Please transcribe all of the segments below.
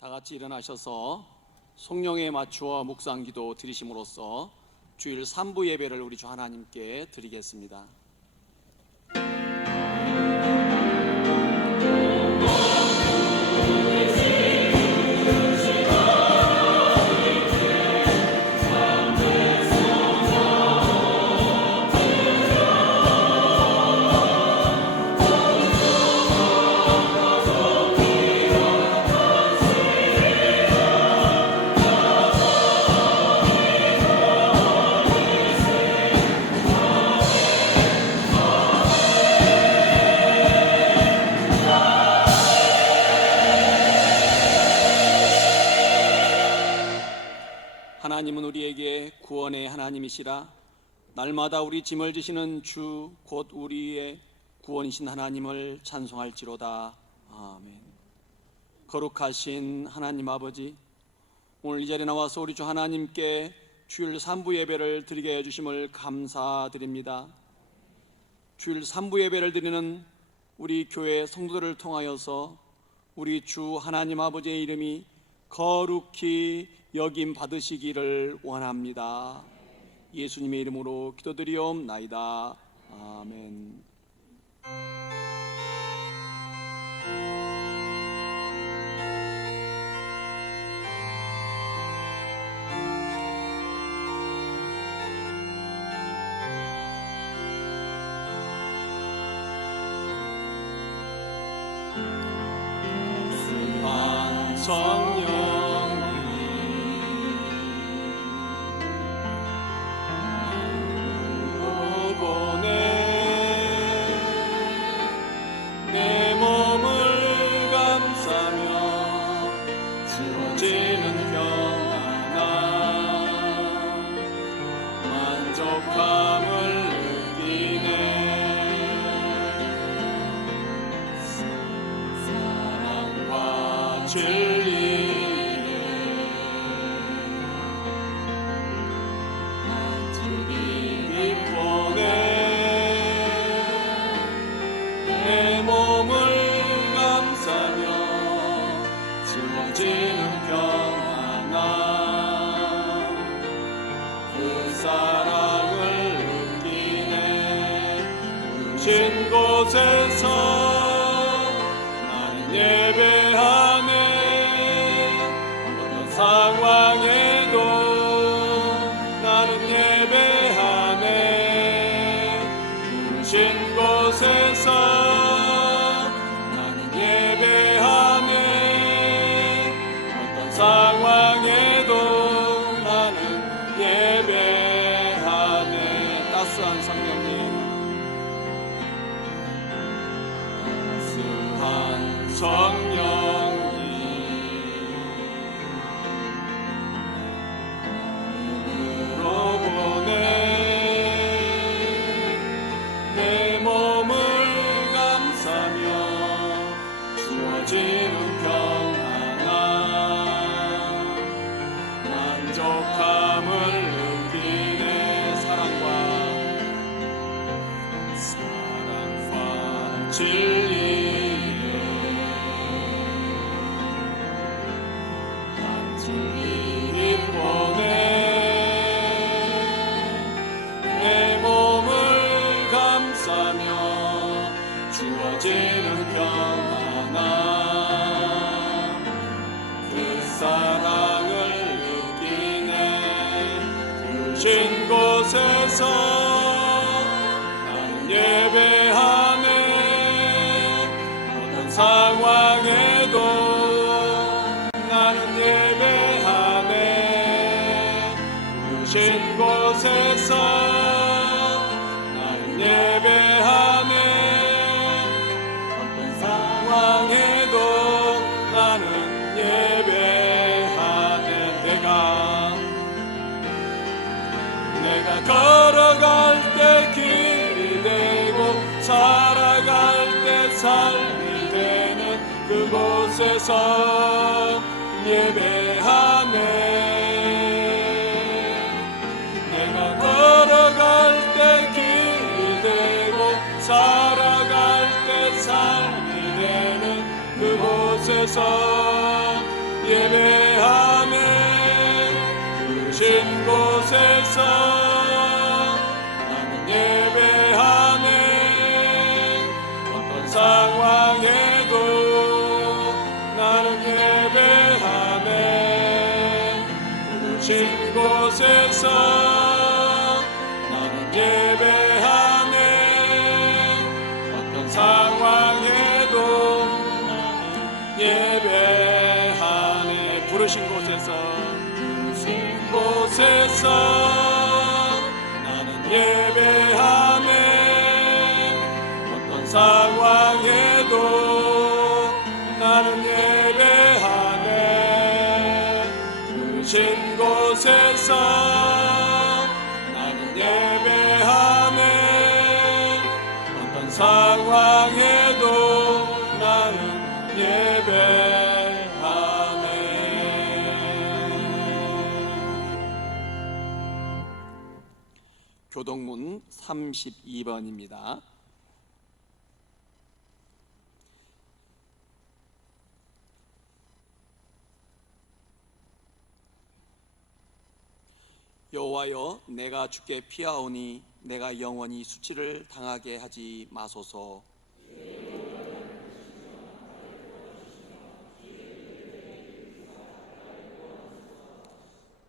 다 같이 일어나셔서 성령에 맞추어 묵상기도 드리심으로써 주일 3부 예배를 우리 주 하나님께 드리겠습니다. 하나님은 우리에게 구원의 하나님이시라. 날마다 우리 짐을 지시는 주 곧 우리의 구원이신 하나님을 찬송할지로다. 아멘. 거룩하신 하나님 아버지, 오늘 이 자리에 나와서 우리 주 하나님께 주일 3부 예배를 드리게 해주심을 감사드립니다. 주일 3부 예배를 드리는 우리 교회 성도들을 통하여서 우리 주 하나님 아버지의 이름이 거룩히 여김 받으시기를 원합니다. 예수님의 이름으로 기도드리옵나이다. 아멘. 성령 곳에서 나는 예배하네. 어떤 상황에도 나는 예배하네. 부르신 곳에서 나는 예배하네. 어떤 상황에도 나는 예배하네. 따스한 성령님, 성령님 보내 내 몸을 감싸며 주어지는 평안함 만족함을 느끼네. 사랑과 진리 주어지는 평안함 그 사랑을 느끼네. 부르신 곳에서 나는 예배하네. 어떤 상황에도 나는 예배하네. 부르신 곳에서 나는 예배하네. 상황에도 나는 예배하네. 내가 걸어갈 때 길이 되고 살아갈 때 삶이 되는 그곳에서 예배하네. 내가 걸어갈 때 길이 되고 살아갈 때 삶이 되는 그곳에서 예배하네. 부르신 곳에서 나는 예배하네. 어떤 상황에도 예배하네. 부르신 곳에서 나는 예배하네. 어떤 상황에도 나는 예배하네. 부르신 곳에서 나는 예배하네. 어떤 상황에도 나는 예배하네. 교동문 32번입니다. 여호와여, 내가 주께 피하오니 내가 영원히 수치를 당하게 하지 마소서.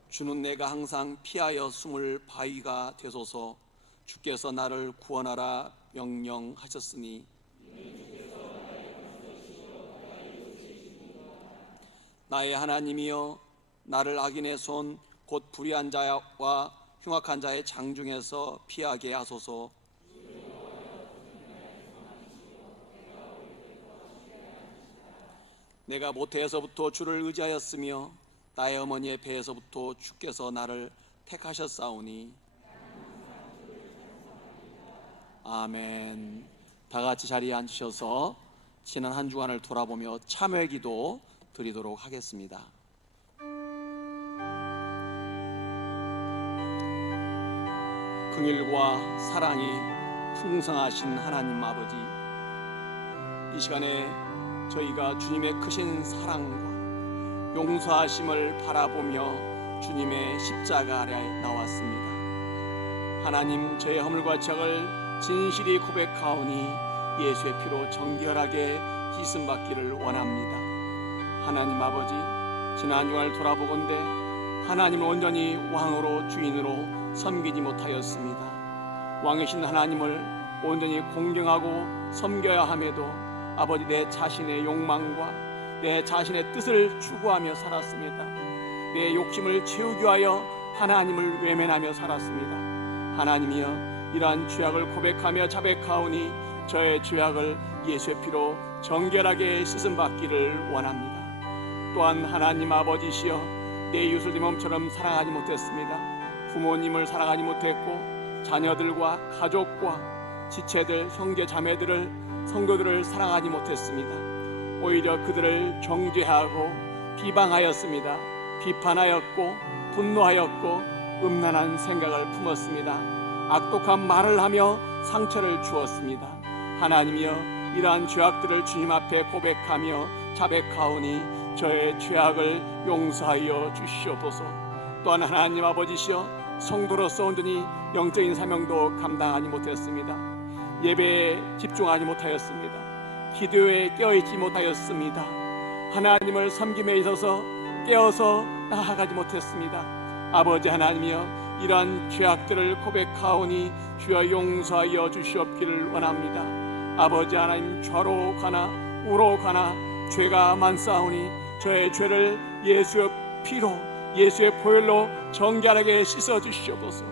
주는 내가 항상 피하여 숨을 바위가 되소서. 주께서 나를 구원하라 명령하셨으니 나의 하나님이여, 나를 악인의 손 곧 불의한 자와 흉악한 자의 장중에서 피하게 하소서. 내가 모태에서부터 주를 의지하였으며 나의 어머니의 배에서부터 주께서 나를 택하셨사오니. 아멘. 다 같이 자리에 앉으셔서 지난 한 주간을 돌아보며 참회 기도 드리도록 하겠습니다. 긍휼과 사랑이 풍성하신 하나님 아버지, 이 시간에 저희가 주님의 크신 사랑과 용서하심을 바라보며 주님의 십자가 아래 나왔습니다. 하나님, 저의 허물과 죄악을 진실이 고백하오니 예수의 피로 정결하게 씻음받기를 원합니다. 하나님 아버지, 지난 주간을 돌아보건대 하나님을 온전히 왕으로 주인으로 섬기지 못하였습니다. 왕이신 하나님을 온전히 공경하고 섬겨야 함에도 아버지, 내 자신의 욕망과 내 자신의 뜻을 추구하며 살았습니다. 내 욕심을 채우기 위하여 하나님을 외면하며 살았습니다. 하나님이여, 이러한 죄악을 고백하며 자백하오니 저의 죄악을 예수의 피로 정결하게 씻음받기를 원합니다. 또한 하나님 아버지시여, 내 이웃을 내 몸처럼 사랑하지 못했습니다. 부모님을 사랑하지 못했고 자녀들과 가족과 지체들, 형제 자매들을, 성도들을 사랑하지 못했습니다. 오히려 그들을 정죄하고 비방하였습니다. 비판하였고 분노하였고 음란한 생각을 품었습니다. 악독한 말을 하며 상처를 주었습니다. 하나님이여, 이러한 죄악들을 주님 앞에 고백하며 자백하오니 저의 죄악을 용서하여 주시옵소서. 또한 하나님 아버지시여, 성도로서 온전히 영적인 사명도 감당하지 못했습니다. 예배에 집중하지 못하였습니다. 기도에 깨어있지 못하였습니다. 하나님을 섬김에 있어서 깨어서 나아가지 못했습니다. 아버지 하나님이여, 이러한 죄악들을 고백하오니 주여 용서하여 주시옵기를 원합니다. 아버지 하나님, 좌로 가나 우로 가나 죄가 많사오니 저의 죄를 예수의 피로, 예수의 보혈로 정결하게 씻어주시옵소서.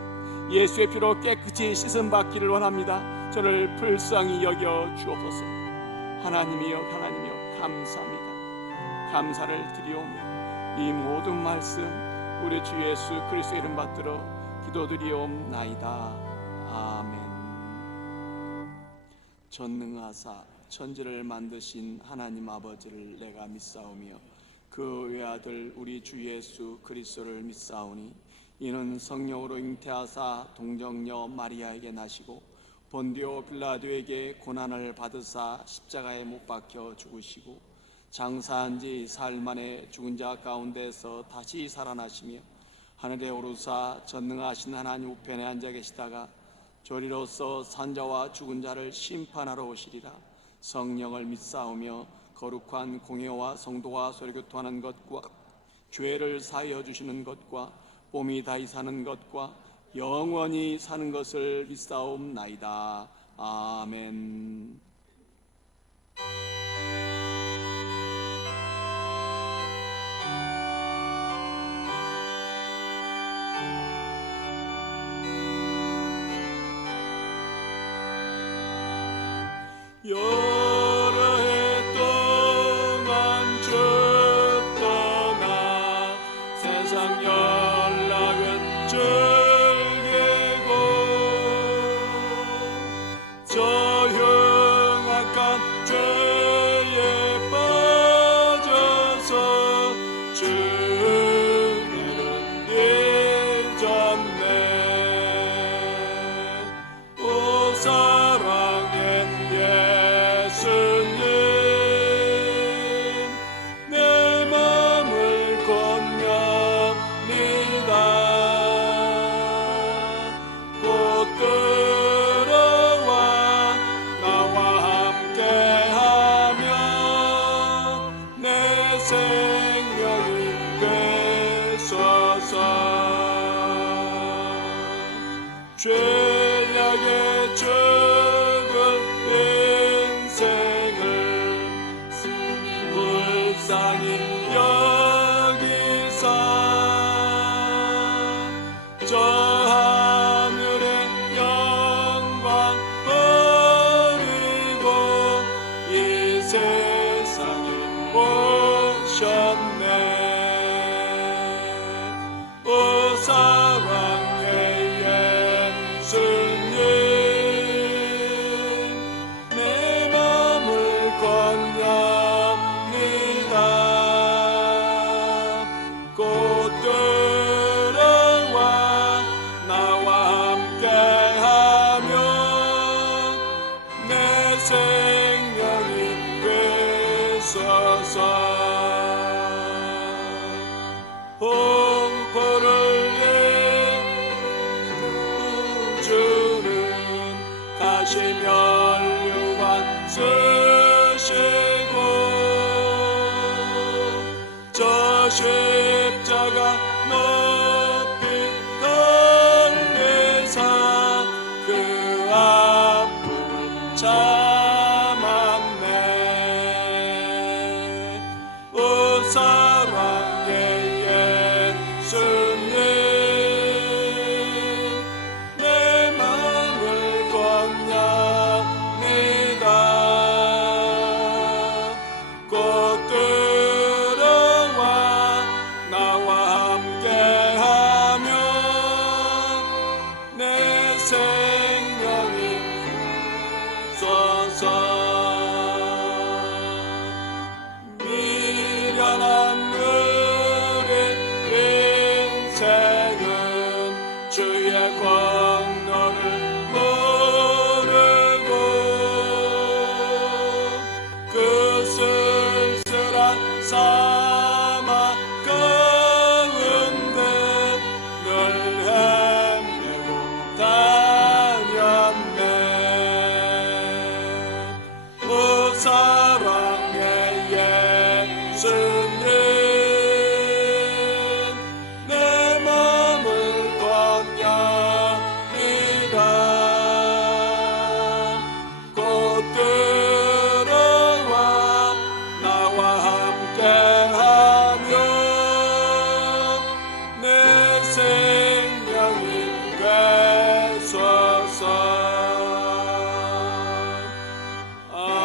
예수의 피로 깨끗이 씻음받기를 원합니다. 저를 불쌍히 여겨 주옵소서. 하나님이여, 하나님이여, 감사합니다. 감사를 드리오며 이 모든 말씀 우리 주 예수 그리스도의 이름 받들어 기도드리옵나이다. 아멘. 전능하사 천지를 만드신 하나님 아버지를 내가 믿사오며 그 외아들 우리 주 예수 그리스도를 믿사오니 이는 성령으로 잉태하사 동정녀 마리아에게 나시고 본디오 빌라도에게 고난을 받으사 십자가에 못 박혀 죽으시고 장사한 지 사흘 만에 죽은 자 가운데서 다시 살아나시며 하늘에 오르사 전능하신 하나님 우편에 앉아 계시다가 저리로서 산자와 죽은 자를 심판하러 오시리라. 성령을 믿사오며 거룩한 공예와 성도와 서로교통하는 것과 죄를 사하여 주시는 것과 봄이 다시 사는 것과 영원히 사는 것을 믿사옵나이다. 아멘. 여러 해 동안 쭉 떠나 세상 연락은 즐기고 저 흉악한 죄에 빠져서 주님을 잊었네. 오 사랑의 예수님, 내 맘을 건너니다. 곧 들어와 나와 함께하며 내 생명이 되소서. 죄악의 죽을 인생을 불쌍히 여기사 저 하늘의 영광 버리고 이 세상에 오셨네. 오 사랑의 예수님, 내 맘을 건너니다. 곧 들어와 나와 함께하며 내 생명이 되소서. 홍포를 주는 다시 면류관 쓰시고 저 십자가 높이 달리사 그 아픔을 참았네. 오 사랑의 예수님, 내 맘을 건너니다. 곧 들어와 나와 함께하며 내 생명이 쏘서. 미련한 우리 인생은 주의 권노를 모르고 그 쓸쓸한 사막 가운데 늘 헤매고 다녔네. 오 사랑의 예수님, 내 맘을 건너니다. 곧 들어와 나와 함께하며 내 생명이 되소서. 아멘.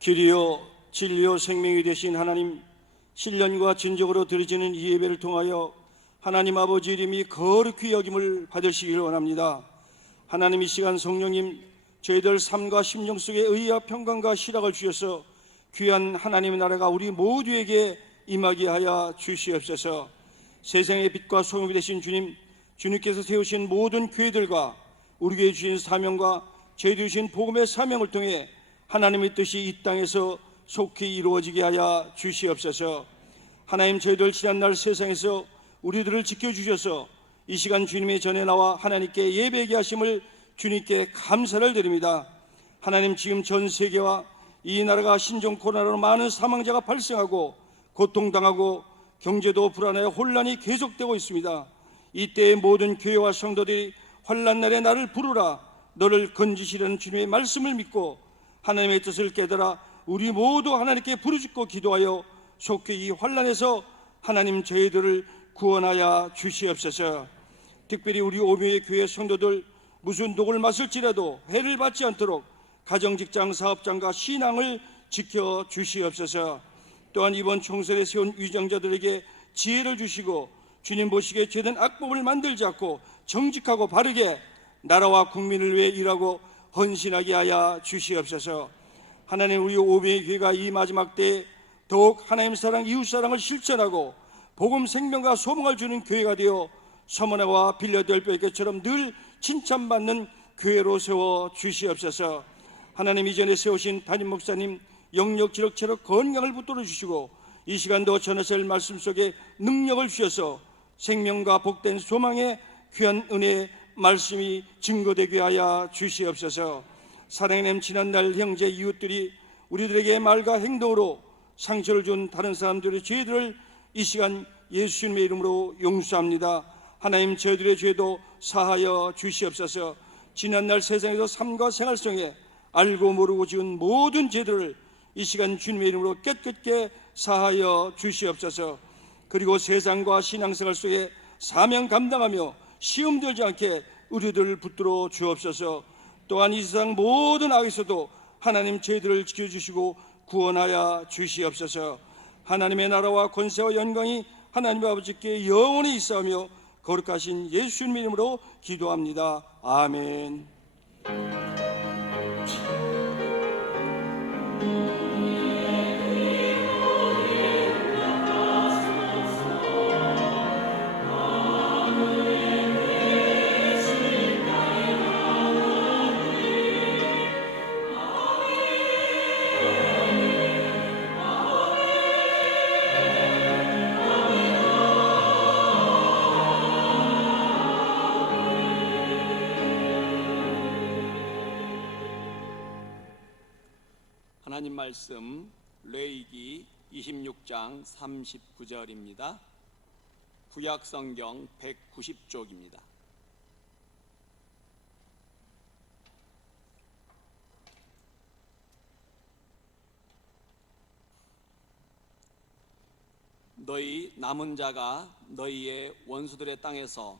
길이요 진리요 생명이 되신 하나님, 신령과 진정으로 드려지는 이 예배를 통하여 하나님 아버지 이름이 거룩히 여김을 받으시기를 원합니다. 하나님, 이 시간 성령님 저희들 삶과 심령 속에 의와 평강과 희락을 주셔서 귀한 하나님의 나라가 우리 모두에게 임하게 하여 주시옵소서. 세상의 빛과 소금이 되신 주님, 주님께서 세우신 모든 교회들과 우리에게 주신 사명과 저희들 주신 복음의 사명을 통해 하나님의 뜻이 이 땅에서 속히 이루어지게 하여 주시옵소서. 하나님, 저희들 지난날 세상에서 우리들을 지켜주셔서 이 시간 주님의 전에 나와 하나님께 예배하게 하심을 주님께 감사를 드립니다. 하나님, 지금 전 세계와 이 나라가 신종 코로나로 많은 사망자가 발생하고 고통당하고 경제도 불안해 혼란이 계속되고 있습니다. 이때의 모든 교회와 성도들이 환난날에 나를 부르라 너를 건지시려는 주님의 말씀을 믿고 하나님의 뜻을 깨달아 우리 모두 하나님께 부르짖고 기도하여 속히 이 환난에서 하나님 저희들을 구원하여 주시옵소서. 특별히 우리 오묘의 교회 성도들 무슨 독을 마실지라도 해를 받지 않도록 가정, 직장, 사업장과 신앙을 지켜 주시옵소서. 또한 이번 총선에 세운 위정자들에게 지혜를 주시고 주님 보시기에 죄된 악법을 만들지 않고 정직하고 바르게 나라와 국민을 위해 일하고 헌신하게 하여 주시옵소서. 하나님, 우리 오병의 교회가 이 마지막 때에 더욱 하나님 사랑, 이웃 사랑을 실천하고 복음, 생명과 소망을 주는 교회가 되어 서머나와 빌라델피아교회처럼 늘 칭찬받는 교회로 세워 주시옵소서. 하나님, 이전에 세우신 담임 목사님 영력, 지력체력, 건강을 붙들어 주시고 이 시간도 전하실 말씀 속에 능력을 주셔서 생명과 복된 소망의 귀한 은혜의 말씀이 증거되게 하여 주시옵소서. 사랑하는 지난날 형제 이웃들이 우리들에게 말과 행동으로 상처를 준 다른 사람들의 죄들을 이 시간 예수님의 이름으로 용서합니다. 하나님, 저희들의 죄도 사하여 주시옵소서. 지난날 세상에서 삶과 생활 속에 알고 모르고 지은 모든 죄들을 이 시간 주님의 이름으로 깨끗게 사하여 주시옵소서. 그리고 세상과 신앙생활 속에 사명 감당하며 시험 들지 않게 우리들을 붙들어 주옵소서. 또한 이 세상 모든 악에서도 하나님 저희들을 지켜주시고 구원하여 주시옵소서. 하나님의 나라와 권세와 영광이 하나님 아버지께 영원히 있사오며 거룩하신 예수님 이름으로 기도합니다. 아멘. 하나님 말씀 레위기 26장 39절입니다. 구약 성경 190쪽입니다. 너희 남은 자가 너희의 원수들의 땅에서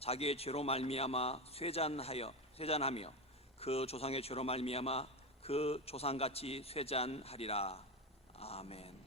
자기의 죄로 말미암아 쇠잔하며 그 조상의 죄로 말미암아 그 조상같이 쇠잔하리라. 아멘.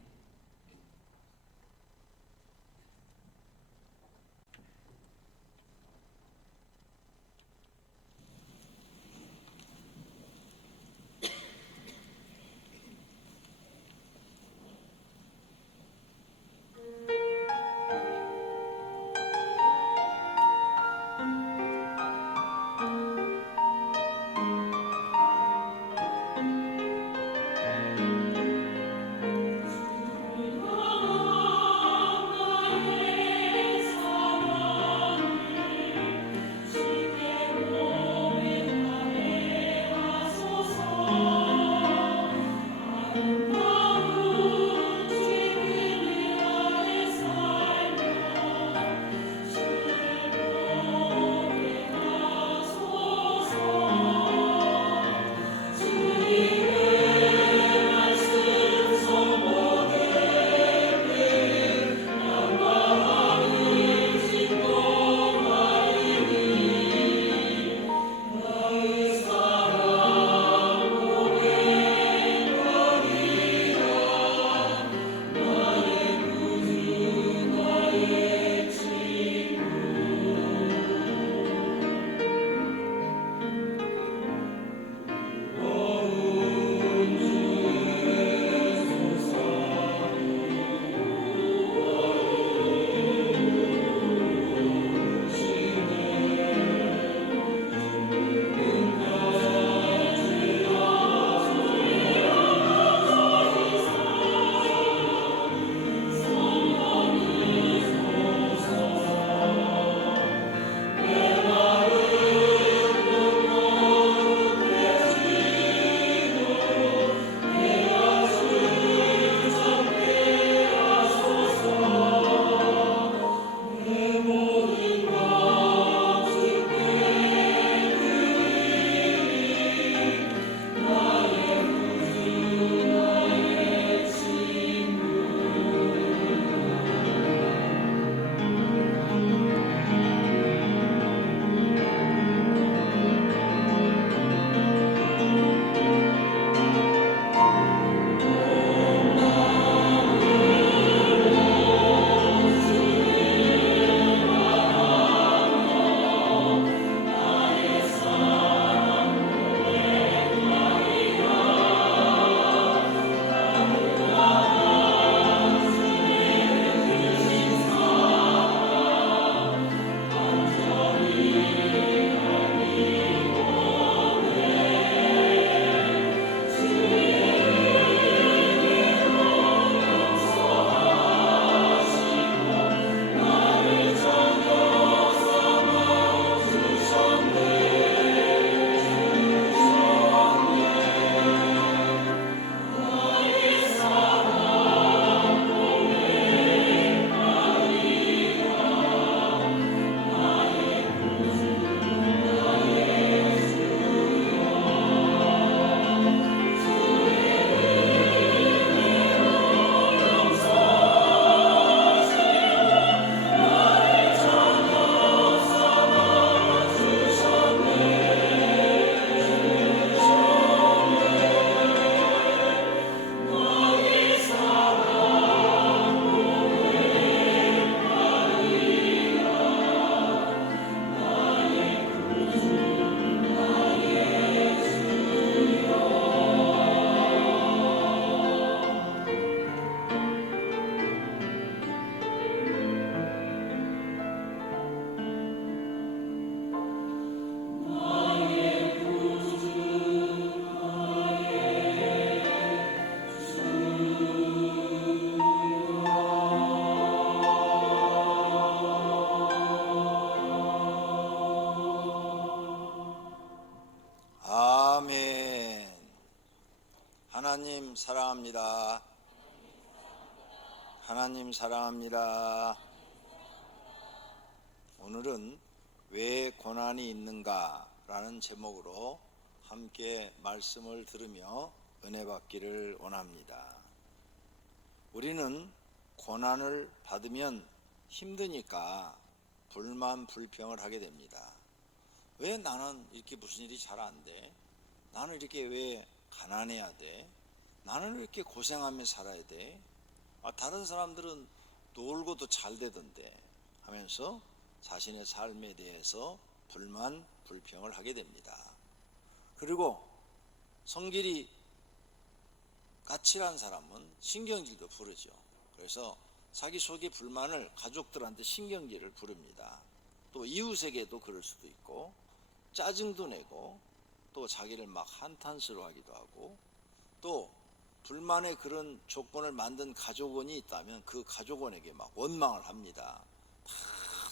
하나님 사랑합니다. 하나님 사랑합니다. 오늘은 왜 고난이 있는가 라는 제목으로 함께 말씀을 들으며 은혜 받기를 원합니다. 우리는 고난을 받으면 힘드니까 불만 불평을 하게 됩니다. 왜 나는 이렇게 무슨 일이 잘 안 돼? 나는 이렇게 왜 가난해야 돼? 나는 왜 이렇게 고생하며 살아야 돼? 다른 사람들은 놀고도 잘 되던데 하면서 자신의 삶에 대해서 불만 불평을 하게 됩니다. 그리고 성질이 까칠한 사람은 신경질도 부르죠. 그래서 자기 속의 불만을 가족들한테 신경질을 부릅니다. 또 이웃에게도 그럴 수도 있고 짜증도 내고 또 자기를 막 한탄스러워하기도 하고 또 불만의 그런 조건을 만든 가족원이 있다면 그 가족원에게 막 원망을 합니다.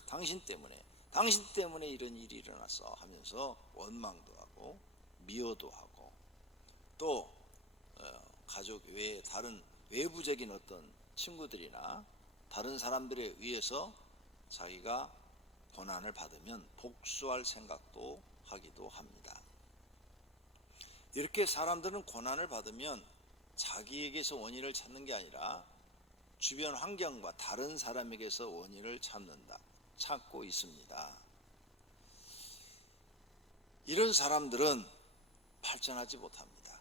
당신 때문에 이런 일이 일어났어 하면서 원망도 하고 미워도 하고 또 가족 외에 다른 외부적인 어떤 친구들이나 다른 사람들에 의해서 자기가 고난을 받으면 복수할 생각도 하기도 합니다. 이렇게 사람들은 고난을 받으면 자기에게서 원인을 찾는 게 아니라 주변 환경과 다른 사람에게서 원인을 찾고 있습니다. 이런 사람들은 발전하지 못합니다.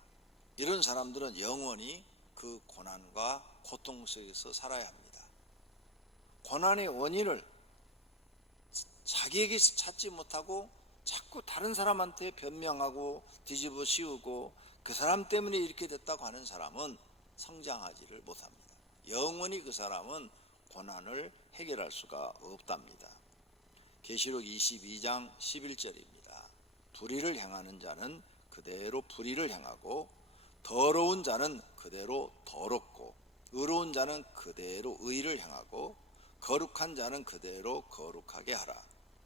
이런 사람들은 영원히 그 고난과 고통 속에서 살아야 합니다. 고난의 원인을 자기에게서 찾지 못하고 자꾸 다른 사람한테 변명하고 뒤집어 씌우고 그 사람 때문에 이렇게 됐다고 하는 사람은 성장하지를 못합니다. 영원히 그 사람은 고난을 해결할 수가 없답니다. 계시록 22장 11절입니다. 불의를 행하는 자는 그대로 불의를 행하고 더러운 자는 그대로 더럽고 의로운 자는 그대로 의를 행하고 거룩한 자는 그대로 거룩하게 하라.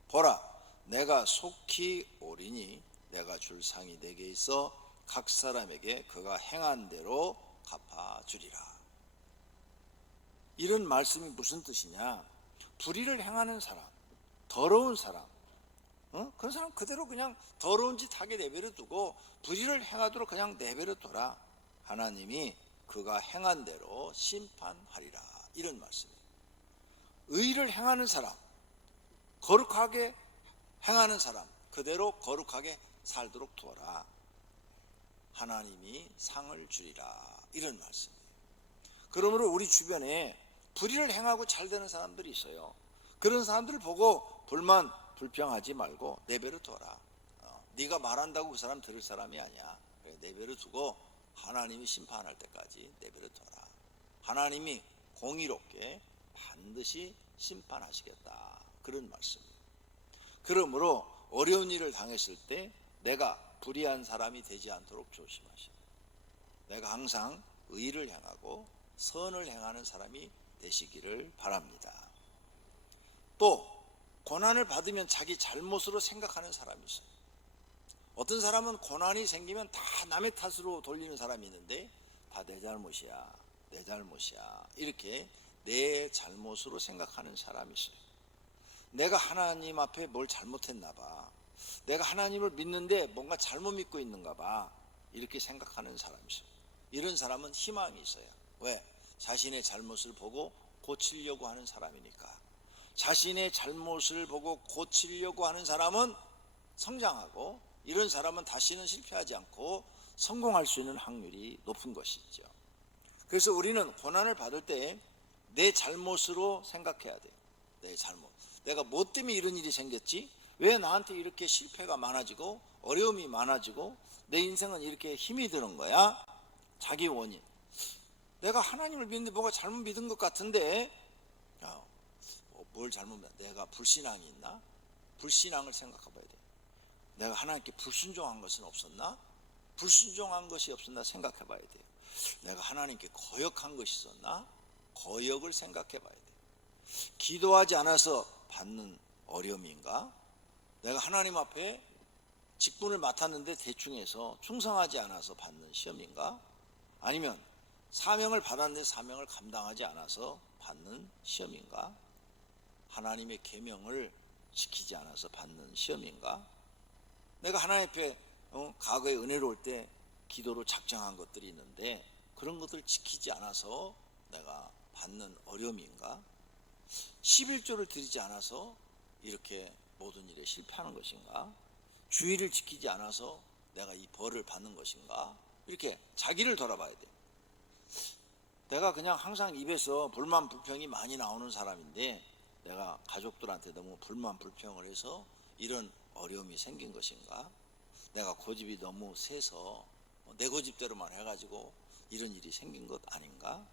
보라, 내가 속히 오리니 내가 줄 상이 내게 있어 각 사람에게 그가 행한 대로 갚아주리라. 이런 말씀이 무슨 뜻이냐? 불의를 행하는 사람, 더러운 사람, 그런 사람 그대로 그냥 더러운 짓 하게 내버려 두고 불의를 행하도록 그냥 내버려 둬라. 하나님이 그가 행한 대로 심판하리라. 이런 말씀이에요. 의를 행하는 사람, 거룩하게 행하는 사람 그대로 거룩하게 살도록 두어라. 하나님이 상을 주리라. 이런 말씀이에요. 그러므로 우리 주변에 불의를 행하고 잘 되는 사람들이 있어요. 그런 사람들을 보고 불만 불평하지 말고 내버려 둬라. 네가 말한다고 그 사람 들을 사람이 아니야. 내버려 두고 하나님이 심판할 때까지 내버려 둬라. 하나님이 공의롭게 반드시 심판하시겠다. 그런 말씀이에요. 그러므로 어려운 일을 당했을 때 내가 불의한 사람이 되지 않도록 조심하시오. 내가 항상 의를 행하고 선을 행하는 사람이 되시기를 바랍니다. 또 고난을 받으면 자기 잘못으로 생각하는 사람이 있어요. 어떤 사람은 고난이 생기면 다 남의 탓으로 돌리는 사람이 있는데 다 내 잘못이야, 내 잘못이야 이렇게 내 잘못으로 생각하는 사람이 있어요. 내가 하나님 앞에 뭘 잘못했나 봐, 내가 하나님을 믿는데 뭔가 잘못 믿고 있는가 봐 이렇게 생각하는 사람이 있어요. 이런 사람은 희망이 있어요. 왜? 자신의 잘못을 보고 고치려고 하는 사람이니까. 자신의 잘못을 보고 고치려고 하는 사람은 성장하고 이런 사람은 다시는 실패하지 않고 성공할 수 있는 확률이 높은 것이죠. 그래서 우리는 고난을 받을 때 내 잘못으로 생각해야 돼요. 내 잘못. 내가 뭐 때문에 이런 일이 생겼지? 왜 나한테 이렇게 실패가 많아지고 어려움이 많아지고 내 인생은 이렇게 힘이 드는 거야? 자기 원인. 내가 하나님을 믿는데 뭐가 잘못 믿은 것 같은데 뭘 잘못 믿나? 내가 불신앙이 있나? 불신앙을 생각해 봐야 돼. 내가 하나님께 불순종한 것은 없었나? 불순종한 것이 없었나 생각해 봐야 돼요. 내가 하나님께 거역한 것이 있었나? 거역을 생각해 봐야 돼요. 기도하지 않아서 받는 어려움인가? 내가 하나님 앞에 직분을 맡았는데 대충 해서 충성하지 않아서 받는 시험인가? 아니면 사명을 받았는데 사명을 감당하지 않아서 받는 시험인가? 하나님의 계명을 지키지 않아서 받는 시험인가? 내가 하나님 앞에 과거에 은혜로울 때 기도로 작정한 것들이 있는데 그런 것들을 지키지 않아서 내가 받는 어려움인가? 11조를 드리지 않아서 이렇게 모든 일에 실패하는 것인가? 주의를 지키지 않아서 내가 이 벌을 받는 것인가? 이렇게 자기를 돌아봐야 돼. 내가 그냥 항상 입에서 불만 불평이 많이 나오는 사람인데 내가 가족들한테 너무 불만 불평을 해서 이런 어려움이 생긴 것인가? 내가 고집이 너무 세서 내 고집대로만 해가지고 이런 일이 생긴 것 아닌가?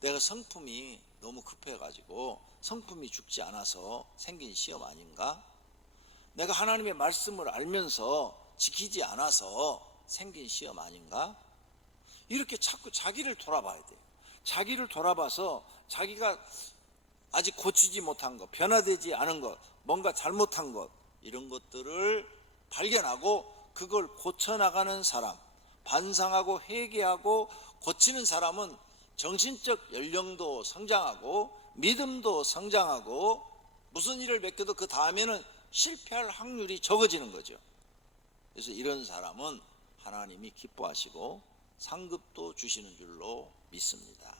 내가 성품이 너무 급해가지고 성품이 죽지 않아서 생긴 시험 아닌가? 내가 하나님의 말씀을 알면서 지키지 않아서 생긴 시험 아닌가? 이렇게 자꾸 자기를 돌아봐야 돼요. 자기를 돌아봐서 자기가 아직 고치지 못한 것, 변화되지 않은 것, 뭔가 잘못한 것, 이런 것들을 발견하고 그걸 고쳐나가는 사람, 반성하고 회개하고 고치는 사람은 정신적 연령도 성장하고 믿음도 성장하고 무슨 일을 맡겨도 그 다음에는 실패할 확률이 적어지는 거죠. 그래서 이런 사람은 하나님이 기뻐하시고 상급도 주시는 줄로 믿습니다.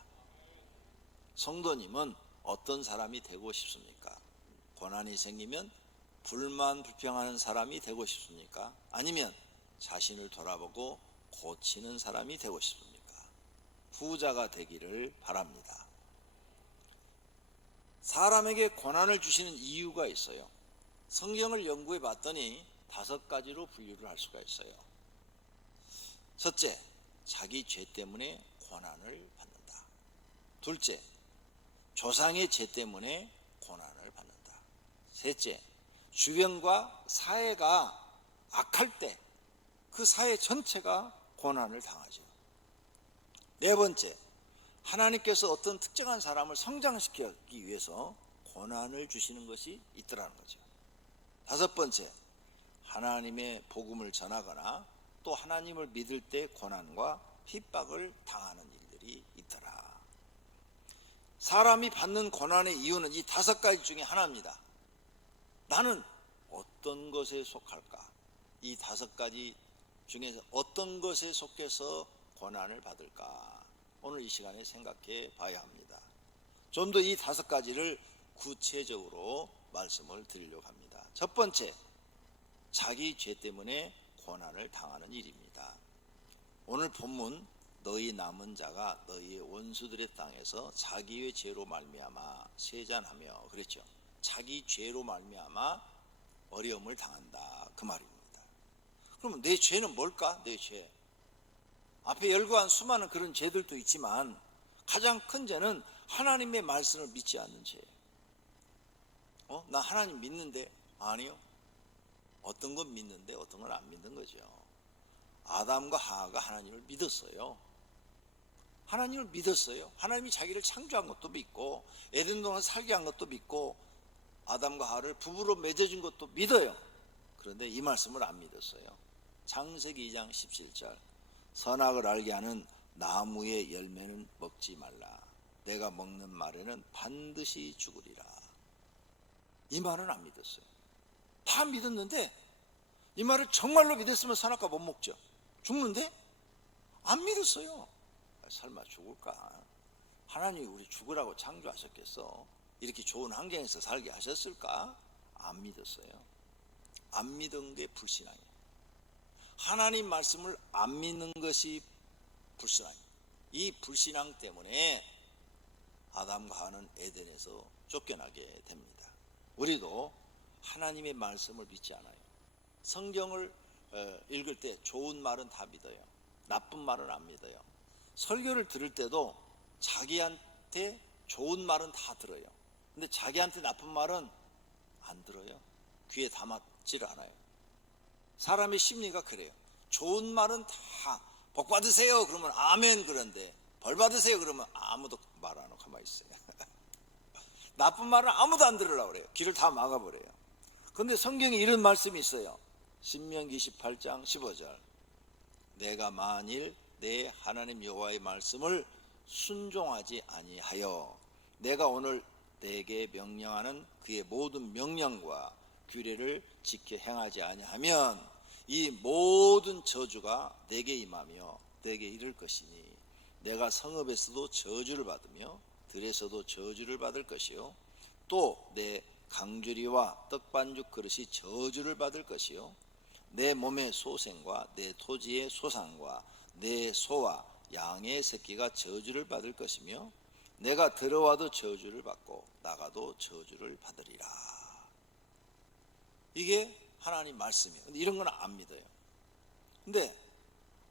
성도님은 어떤 사람이 되고 싶습니까? 고난이 생기면 불만 불평하는 사람이 되고 싶습니까? 아니면 자신을 돌아보고 고치는 사람이 되고 싶습니까? 후자가 되기를 바랍니다. 사람에게 고난을 주시는 이유가 있어요. 성경을 연구해 봤더니 5가지로 분류를 할 수가 있어요. 첫째, 자기 죄 때문에 고난을 받는다. 둘째, 조상의 죄 때문에 고난을 받는다. 셋째, 주변과 사회가 악할 때 그 사회 전체가 고난을 당하죠. 네 번째, 하나님께서 어떤 특정한 사람을 성장시키기 위해서 고난을 주시는 것이 있더라는 거죠. 다섯 번째, 하나님의 복음을 전하거나 또 하나님을 믿을 때 고난과 핍박을 당하는 일들이 있더라. 사람이 받는 고난의 이유는 이 5가지 중에 하나입니다. 나는 어떤 것에 속할까? 이 5가지 중에서 어떤 것에 속해서 고난을 받을까? 오늘 이 시간에 생각해 봐야 합니다. 좀 더 이 5가지를 구체적으로 말씀을 드리려고 합니다. 첫 번째, 자기 죄 때문에 고난을 당하는 일입니다. 오늘 본문 너희 남은 자가 너희의 원수들의 땅에서 자기의 죄로 말미암아 세잔하며 그랬죠. 자기 죄로 말미암아 어려움을 당한다 그 말입니다. 그러면 내 죄는 뭘까? 내 죄. 앞에 열거한 수많은 그런 죄들도 있지만 가장 큰 죄는 하나님의 말씀을 믿지 않는 죄. 나 하나님 믿는데? 아니요. 어떤 건 믿는데 어떤 건 안 믿는 거죠. 아담과 하와가 하나님을 믿었어요. 하나님을 믿었어요. 하나님이 자기를 창조한 것도 믿고 에덴 동안 살게 한 것도 믿고 아담과 하와를 부부로 맺어준 것도 믿어요. 그런데 이 말씀을 안 믿었어요. 창세기 2장 17절 선악을 알게 하는 나무의 열매는 먹지 말라. 내가 먹는 말에는 반드시 죽으리라. 이 말은 안 믿었어요. 다 믿었는데 이 말을 정말로 믿었으면 선악과 못 먹죠. 죽는데 안 믿었어요. 설마 죽을까? 하나님이 우리 죽으라고 창조하셨겠어? 이렇게 좋은 환경에서 살게 하셨을까? 안 믿었어요. 안 믿은 게 불신앙이에요. 하나님 말씀을 안 믿는 것이 불신앙이에요. 이 불신앙 때문에 아담과 하와는 에덴에서 쫓겨나게 됩니다. 우리도 하나님의 말씀을 믿지 않아요. 성경을 읽을 때 좋은 말은 다 믿어요. 나쁜 말은 안 믿어요. 설교를 들을 때도 자기한테 좋은 말은 다 들어요. 근데 자기한테 나쁜 말은 안 들어요. 귀에 담았지를 않아요. 사람의 심리가 그래요. 좋은 말은 다 복 받으세요 그러면 아멘, 그런데 벌 받으세요 그러면 아무도 말 안 하고 가만히 있어요. 나쁜 말은 아무도 안 들으려고 그래요. 귀를 다 막아버려요. 그런데 성경에 이런 말씀이 있어요. 신명기 28장 15절 내가 만일 내 하나님 여호와의 말씀을 순종하지 아니하여 내가 오늘 내게 명령하는 그의 모든 명령과 규례를 지켜 행하지 아니하면 이 모든 저주가 내게 임하며 내게 이를 것이니 내가 성읍에서도 저주를 받으며 들에서도 저주를 받을 것이요 또 내 강주리와 떡반죽 그릇이 저주를 받을 것이요 내 몸의 소생과 내 토지의 소산과 내 소와 양의 새끼가 저주를 받을 것이며 내가 들어와도 저주를 받고 나가도 저주를 받으리라. 이게 하나님 말씀이에요. 근데 이런 건 안 믿어요. 근데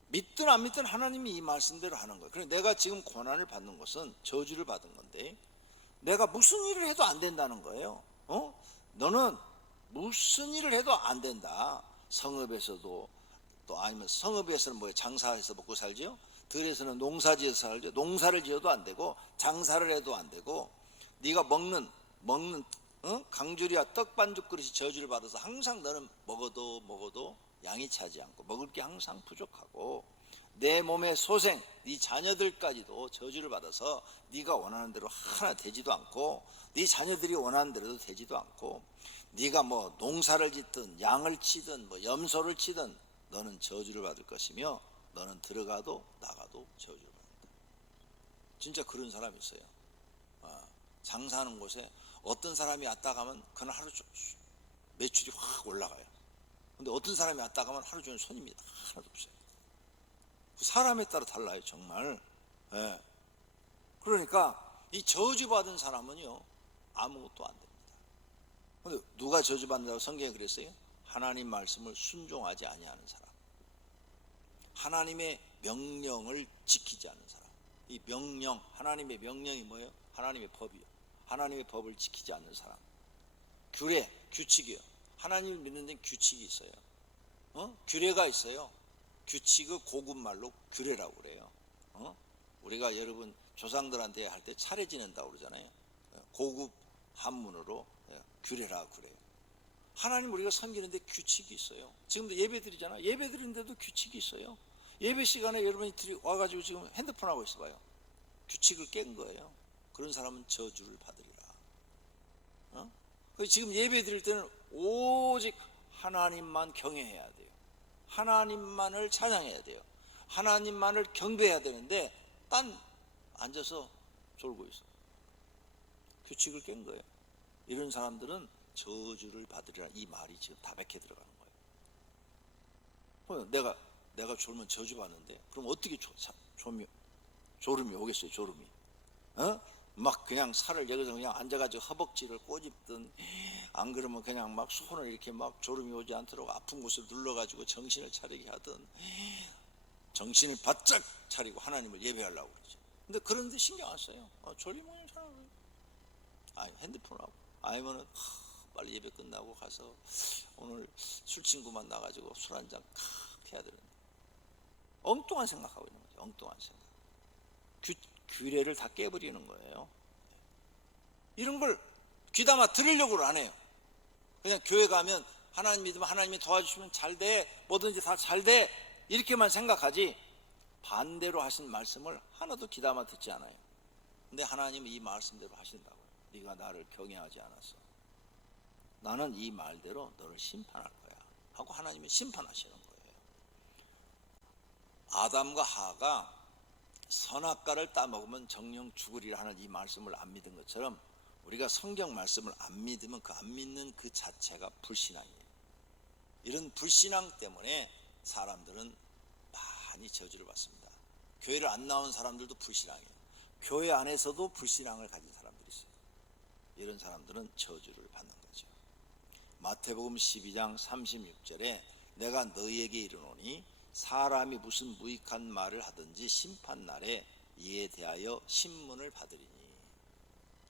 믿든 안 믿든 하나님이 이 말씀대로 하는 거예요. 그래서 내가 지금 고난을 받는 것은 저주를 받은 건데 내가 무슨 일을 해도 안 된다는 거예요. 너는 무슨 일을 해도 안 된다. 성읍에서도 또 아니면 성읍에서는 뭐예요? 장사해서 먹고 살지요. 들에서는 농사지어서 살죠. 농사를 지어도 안 되고 장사를 해도 안 되고 네가 먹는 강주리와 떡반죽 그릇이 저주를 받아서 항상 너는 먹어도 양이 차지 않고 먹을 게 항상 부족하고 내 몸의 소생, 네 자녀들까지도 저주를 받아서 네가 원하는 대로 하나 되지도 않고 네 자녀들이 원하는 대로도 되지도 않고 네가 뭐 농사를 짓든 양을 치든 뭐 염소를 치든 너는 저주를 받을 것이며 너는 들어가도 나가도 저주를 받는다. 진짜 그런 사람이 있어요. 장사하는 곳에 어떤 사람이 왔다 가면 그날 하루 매출이 확 올라가요. 근데 어떤 사람이 왔다 가면 하루 종일 손님이 하나도 없어요. 사람에 따라 달라요, 정말. 예. 그러니까 이 저주받은 사람은요 아무것도 안 됩니다. 근데 누가 저주받는다고 성경에 그랬어요? 하나님 말씀을 순종하지 아니하는 사람, 하나님의 명령을 지키지 않는 사람. 이 명령, 하나님의 명령이 뭐예요? 하나님의 법이요. 하나님의 법을 지키지 않는 사람. 규례, 규칙이요. 하나님을 믿는 데는 규칙이 있어요. 규례가 있어요. 규칙을 고급 말로 규례라고 그래요. 우리가 여러분 조상들한테 할 때 차례 지낸다고 그러잖아요. 고급 한문으로 규례라고 그래요. 하나님 우리가 섬기는데 규칙이 있어요. 지금도 예배 드리잖아요. 예배 드리는데도 규칙이 있어요. 예배 시간에 여러분이 와가지고 지금 핸드폰 하고 있어봐요. 규칙을 깬 거예요. 그런 사람은 저주를 받으리라. 지금 예배 드릴 때는 오직 하나님만 경외해야 돼요. 하나님만을 찬양해야 돼요. 하나님만을 경배해야 되는데 딴 앉아서 졸고 있어. 규칙을 깬 거예요. 이런 사람들은 저주를 받으리라. 이 말이 지금 다 박혀 들어가는 거예요. 내가 졸면 저주 받는데 그럼 어떻게 졸음이 오겠어요? 졸음이 막 그냥 살을 여기서 그냥 앉아가지고 허벅지를 꼬집든 안 그러면 그냥 막 손을 이렇게 막 졸음이 오지 않도록 아픈 곳을 눌러가지고 정신을 차리게 하든 정신을 바짝 차리고 하나님을 예배하려고 그러죠. 근데 그런데 신경 안 써요. 졸리면 괜찮아요. 핸드폰하고 아니면은 빨리 예배 끝나고 가서 오늘 술 친구만 나가지고 술 한잔 해야 되는데 엉뚱한 생각하고 있는 거죠. 엉뚱한 생각. 규례를 다 깨버리는 거예요. 이런 걸 귀담아 들으려고 안 해요. 그냥 교회 가면 하나님 믿으면 하나님이 도와주시면 잘 돼, 뭐든지 다 잘 돼, 이렇게만 생각하지 반대로 하신 말씀을 하나도 귀담아 듣지 않아요. 근데 하나님은 이 말씀대로 하신다고요. 네가 나를 경외하지 않았어. 나는 이 말대로 너를 심판할 거야 하고 하나님이 심판하시는 거예요. 아담과 하가 선악과를 따먹으면 정령 죽으리라 하는 이 말씀을 안 믿은 것처럼 우리가 성경 말씀을 안 믿으면 그 안 믿는 그 자체가 불신앙이에요. 이런 불신앙 때문에 사람들은 많이 저주를 받습니다. 교회를 안 나온 사람들도 불신앙이에요. 교회 안에서도 불신앙을 가진 사람들이 있어요. 이런 사람들은 저주를 받는 거죠. 마태복음 12장 36절에 내가 너희에게 이르노니 사람이 무슨 무익한 말을 하든지 심판날에 이에 대하여 신문을 받으리니.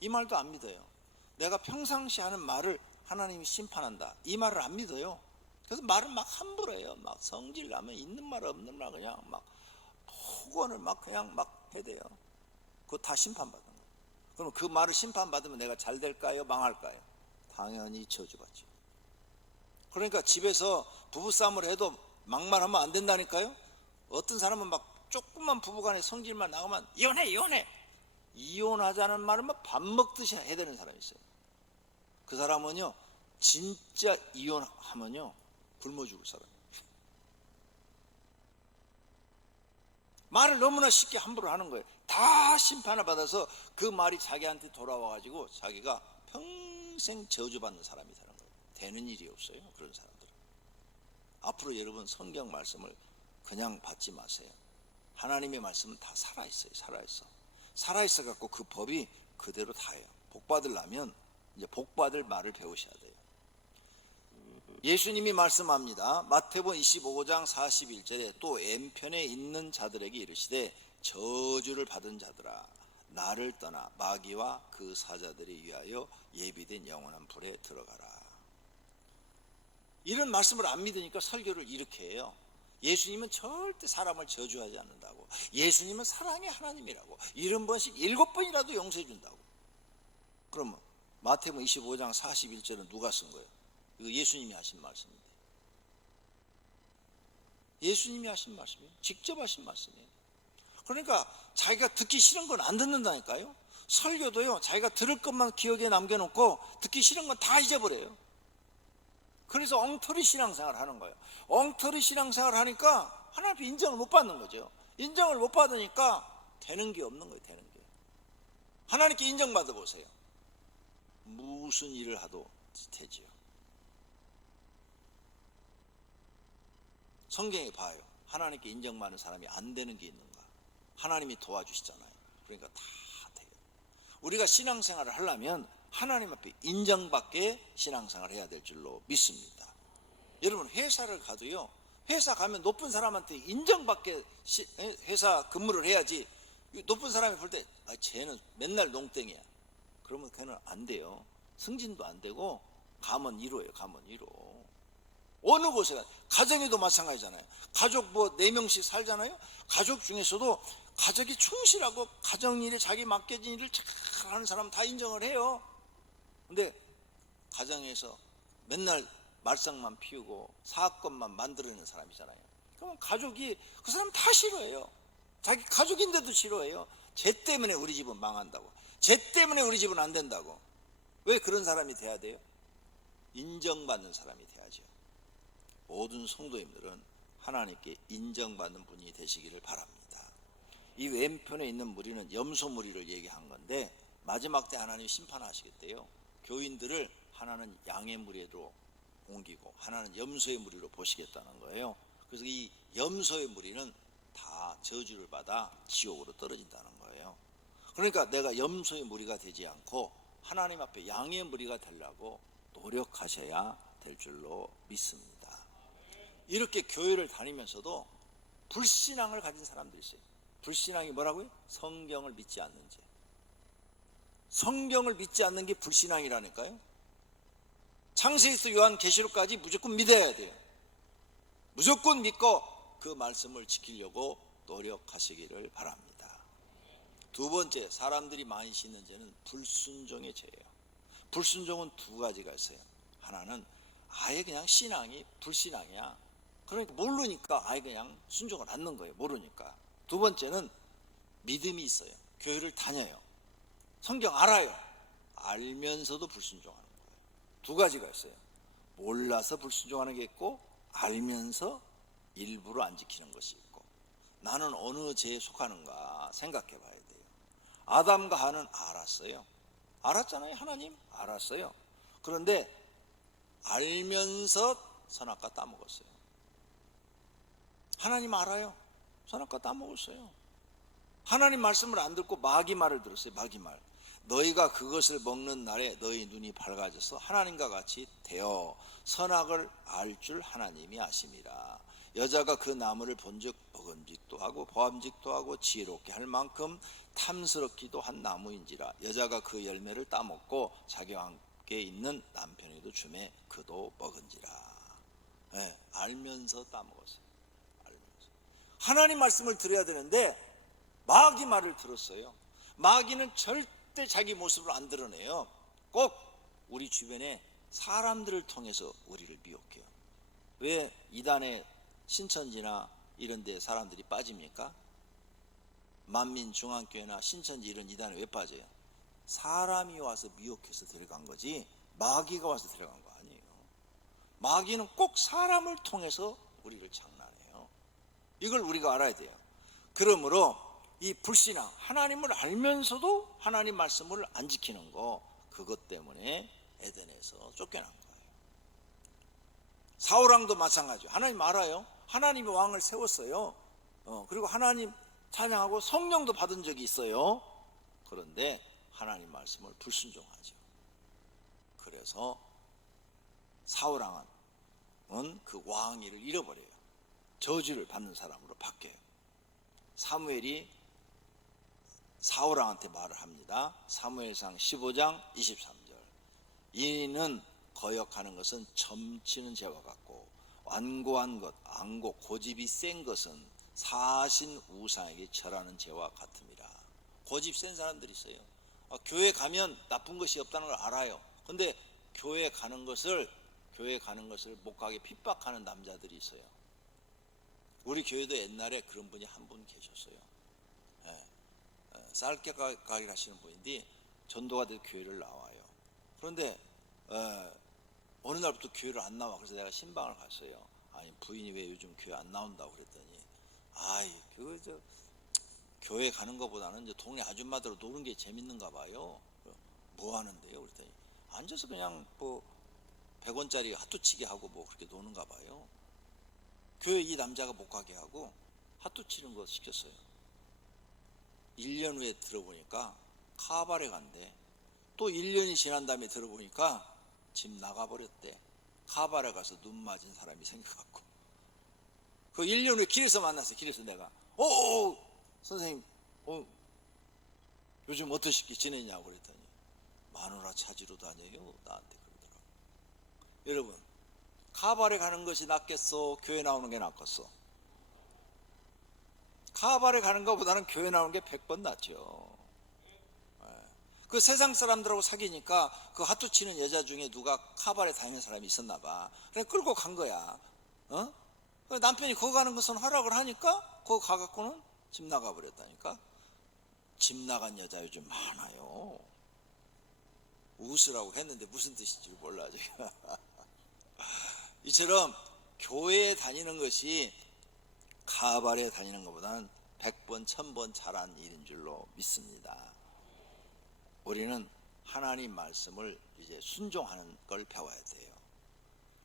이 말도 안 믿어요. 내가 평상시 하는 말을 하나님이 심판한다, 이 말을 안 믿어요. 그래서 말을 막 함부로 해요. 막 성질 나면 있는 말 없는 말 그냥 막 폭언을 막 그냥 막 해대요. 그거 다 심판받는 거예요. 그럼 그 말을 심판받으면 내가 잘 될까요? 망할까요? 당연히 저주받죠. 그러니까 집에서 부부싸움을 해도 막말하면 안 된다니까요. 어떤 사람은 막 조금만 부부간의 성질만 나오면 이혼해. 이혼하자는 말은 뭐 밥 먹듯이 해야 되는 사람이 있어요. 그 사람은요 진짜 이혼하면요 굶어 죽을 사람이에요. 말을 너무나 쉽게 함부로 하는 거예요. 다 심판을 받아서 그 말이 자기한테 돌아와가지고 자기가 평생 저주받는 사람이 되는 거예요. 되는 일이 없어요, 그런 사람들은. 앞으로 여러분 성경 말씀을 그냥 받지 마세요. 하나님의 말씀은 다 살아있어요. 살아있어 갖고 그 법이 그대로 다예요. 복 받으려면 이제 복 받을 말을 배우셔야 돼요. 예수님이 말씀합니다. 마태복음 25장 41절에 또 왼편에 있는 자들에게 이르시되 저주를 받은 자들아 나를 떠나 마귀와 그 사자들이 위하여 예비된 영원한 불에 들어가라. 이런 말씀을 안 믿으니까 설교를 이렇게 해요. 예수님은 절대 사람을 저주하지 않는다고, 예수님은 사랑의 하나님이라고, 70번씩 7번이라도 용서해 준다고. 그러면 마태복음 25장 41절은 누가 쓴 거예요? 이거 예수님이 하신 말씀인데, 예수님이 하신 말씀이에요. 직접 하신 말씀이에요. 그러니까 자기가 듣기 싫은 건 안 듣는다니까요. 설교도요 자기가 들을 것만 기억에 남겨놓고 듣기 싫은 건 다 잊어버려요. 그래서 엉터리 신앙생활을 하는 거예요. 엉터리 신앙생활을 하니까 하나님 앞에 인정을 못 받는 거죠. 인정을 못 받으니까 되는 게 없는 거예요. 되는 게. 하나님께 인정받아 보세요. 무슨 일을 하도 되지요. 성경에 봐요. 하나님께 인정받는 사람이 안 되는 게 있는가? 하나님이 도와주시잖아요. 그러니까 다 돼요. 우리가 신앙생활을 하려면 하나님 앞에 인정받게 신앙생활을 해야 될 줄로 믿습니다. 여러분 회사를 가도요, 회사 가면 높은 사람한테 인정받게 회사 근무를 해야지. 높은 사람이 볼 때 쟤는 맨날 농땡이야, 그러면 그는 안 돼요. 승진도 안 되고 가문 1호예요. 가문 1호. 어느 곳에 가, 가정에도 마찬가지잖아요. 가족 뭐 4명씩 살잖아요. 가족 중에서도 가족이 충실하고 가정일에 자기 맡겨진 일을 잘하는 사람 다 인정을 해요. 근데 가정에서 맨날 말썽만 피우고 사건만 만들어내는 사람이잖아요. 그럼 가족이 그 사람 다 싫어해요. 자기 가족인데도 싫어해요. 쟤 때문에 우리 집은 망한다고, 쟤 때문에 우리 집은 안 된다고. 왜 그런 사람이 돼야 돼요? 인정받는 사람이 돼야죠. 모든 성도님들은 하나님께 인정받는 분이 되시기를 바랍니다. 이 왼편에 있는 무리는 염소 무리를 얘기한 건데 마지막 때 하나님이 심판하시겠대요. 교인들을 하나는 양의 무리로 옮기고 하나는 염소의 무리로 보시겠다는 거예요. 그래서 이 염소의 무리는 다 저주를 받아 지옥으로 떨어진다는 거예요. 그러니까 내가 염소의 무리가 되지 않고 하나님 앞에 양의 무리가 되려고 노력하셔야 될 줄로 믿습니다. 이렇게 교회를 다니면서도 불신앙을 가진 사람들이 있어요. 불신앙이 뭐라고요? 성경을 믿지 않는 죄. 성경을 믿지 않는 게 불신앙이라니까요. 창세기부터 요한계시록까지 무조건 믿어야 돼요. 무조건 믿고 그 말씀을 지키려고 노력하시기를 바랍니다. 두 번째, 사람들이 많이 씻는 죄는 불순종의 죄예요. 불순종은 두 가지가 있어요. 하나는 아예 그냥 신앙이 불신앙이야. 그러니까 모르니까 아예 그냥 순종을 않는 거예요. 모르니까. 두 번째는 믿음이 있어요. 교회를 다녀요. 성경 알아요. 알면서도 불순종하는 거예요. 두 가지가 있어요. 몰라서 불순종하는 게 있고 알면서 일부러 안 지키는 것이 있고. 나는 어느 죄에 속하는가 생각해 봐야 돼요. 아담과 하와는 알았어요. 알았잖아요. 하나님 알았어요. 그런데 알면서 선악과 따먹었어요. 하나님 알아요. 선악과 따먹었어요. 하나님 말씀을 안 듣고 마귀 말을 들었어요. 마귀 말. 너희가 그것을 먹는 날에 너희 눈이 밝아져서 하나님과 같이 되어 선악을 알 줄 하나님이 아심이라. 여자가 그 나무를 본즉 먹음직도 하고 보암직도 하고 지혜롭게 할 만큼 탐스럽기도 한 나무인지라. 여자가 그 열매를 따먹고 자기와 함께 있는 남편에도 주매 그도 먹은지라. 네, 알면서 따먹었어요. 알면서. 하나님 말씀을 들어야 되는데 마귀 말을 들었어요. 마귀는 절대 자기 모습을 안 드러내요. 꼭 우리 주변에 사람들을 통해서 우리를 미혹해요. 왜 이단의 신천지나 이런 데 사람들이 빠집니까? 만민중앙교회나 신천지 이런 이단에 왜 빠져요? 사람이 와서 미혹해서 데려간 거지 마귀가 와서 데려간 거 아니에요. 마귀는 꼭 사람을 통해서 우리를 장난해요. 이걸 우리가 알아야 돼요. 그러므로 이 불신앙, 하나님을 알면서도 하나님 말씀을 안 지키는 거, 그것 때문에 에덴에서 쫓겨난 거예요. 사울왕도 마찬가지예요. 하나님 알아요. 하나님이 왕을 세웠어요. 그리고 하나님 찬양하고 성령도 받은 적이 있어요. 그런데 하나님 말씀을 불순종하죠. 그래서 사울왕은 그 왕위를 잃어버려요. 저주를 받는 사람으로 바뀌어요. 사무엘이 사울왕한테 말을 합니다. 사무엘상 15장 23절. 이는 거역하는 것은 점치는 죄와 같고 완고한 것, 안고 고집이 센 것은 사신 우상에게 절하는 죄와 같습니다. 고집 센 사람들이 있어요. 교회 가면 나쁜 것이 없다는 걸 알아요. 근데 교회 가는 것을 못 가게 핍박하는 남자들이 있어요. 우리 교회도 옛날에 그런 분이 한 분 계셨어요. 쌀게 가게 하시는 분인데 전도가 돼서 교회를 나와요. 그런데 어느 날부터 교회를 안 나와. 그래서 내가 신방을 갔어요. 아니 부인이 왜 요즘 교회 안 나온다고 그랬더니 교회 가는 것보다는 이제 동네 아줌마들 노는 게 재밌는가 봐요. 뭐 하는데요? 그랬더니 앉아서 그냥 뭐 100원짜리 핫도치기 하고 뭐 그렇게 노는가 봐요. 교회 이 남자가 못 가게 하고 핫도 치는 거 시켰어요. 1년 후에 들어보니까 카바레 간대. 또 1년이 지난 다음에 들어보니까 집 나가버렸대. 카바레 가서 눈 맞은 사람이 생겨갖고. 그 1년 후에 길에서 만났어요. 길에서 내가 선생님 요즘 어떻게 지내냐고 그랬더니 마누라 찾으러 다녀요. 나한테 그러더라고. 여러분, 카바레 가는 것이 낫겠어? 교회 나오는 게 낫겠어? 카바레 가는 것보다는 교회 나오는 게 100번 낫죠. 그 세상 사람들하고 사귀니까 그 핫도 치는 여자 중에 누가 카바레 다니는 사람이 있었나 봐. 그래 끌고 간 거야. 남편이 거기 가는 것은 허락을 하니까 거기 가갖고는 집 나가버렸다니까. 집 나간 여자 요즘 많아요. 웃으라고 했는데 무슨 뜻인지 몰라 지금. 이처럼 교회에 다니는 것이 카바레에 다니는 것보다는 100번 1000번 잘한 일인 줄로 믿습니다. 우리는 하나님 말씀을 이제 순종하는 걸 배워야 돼요.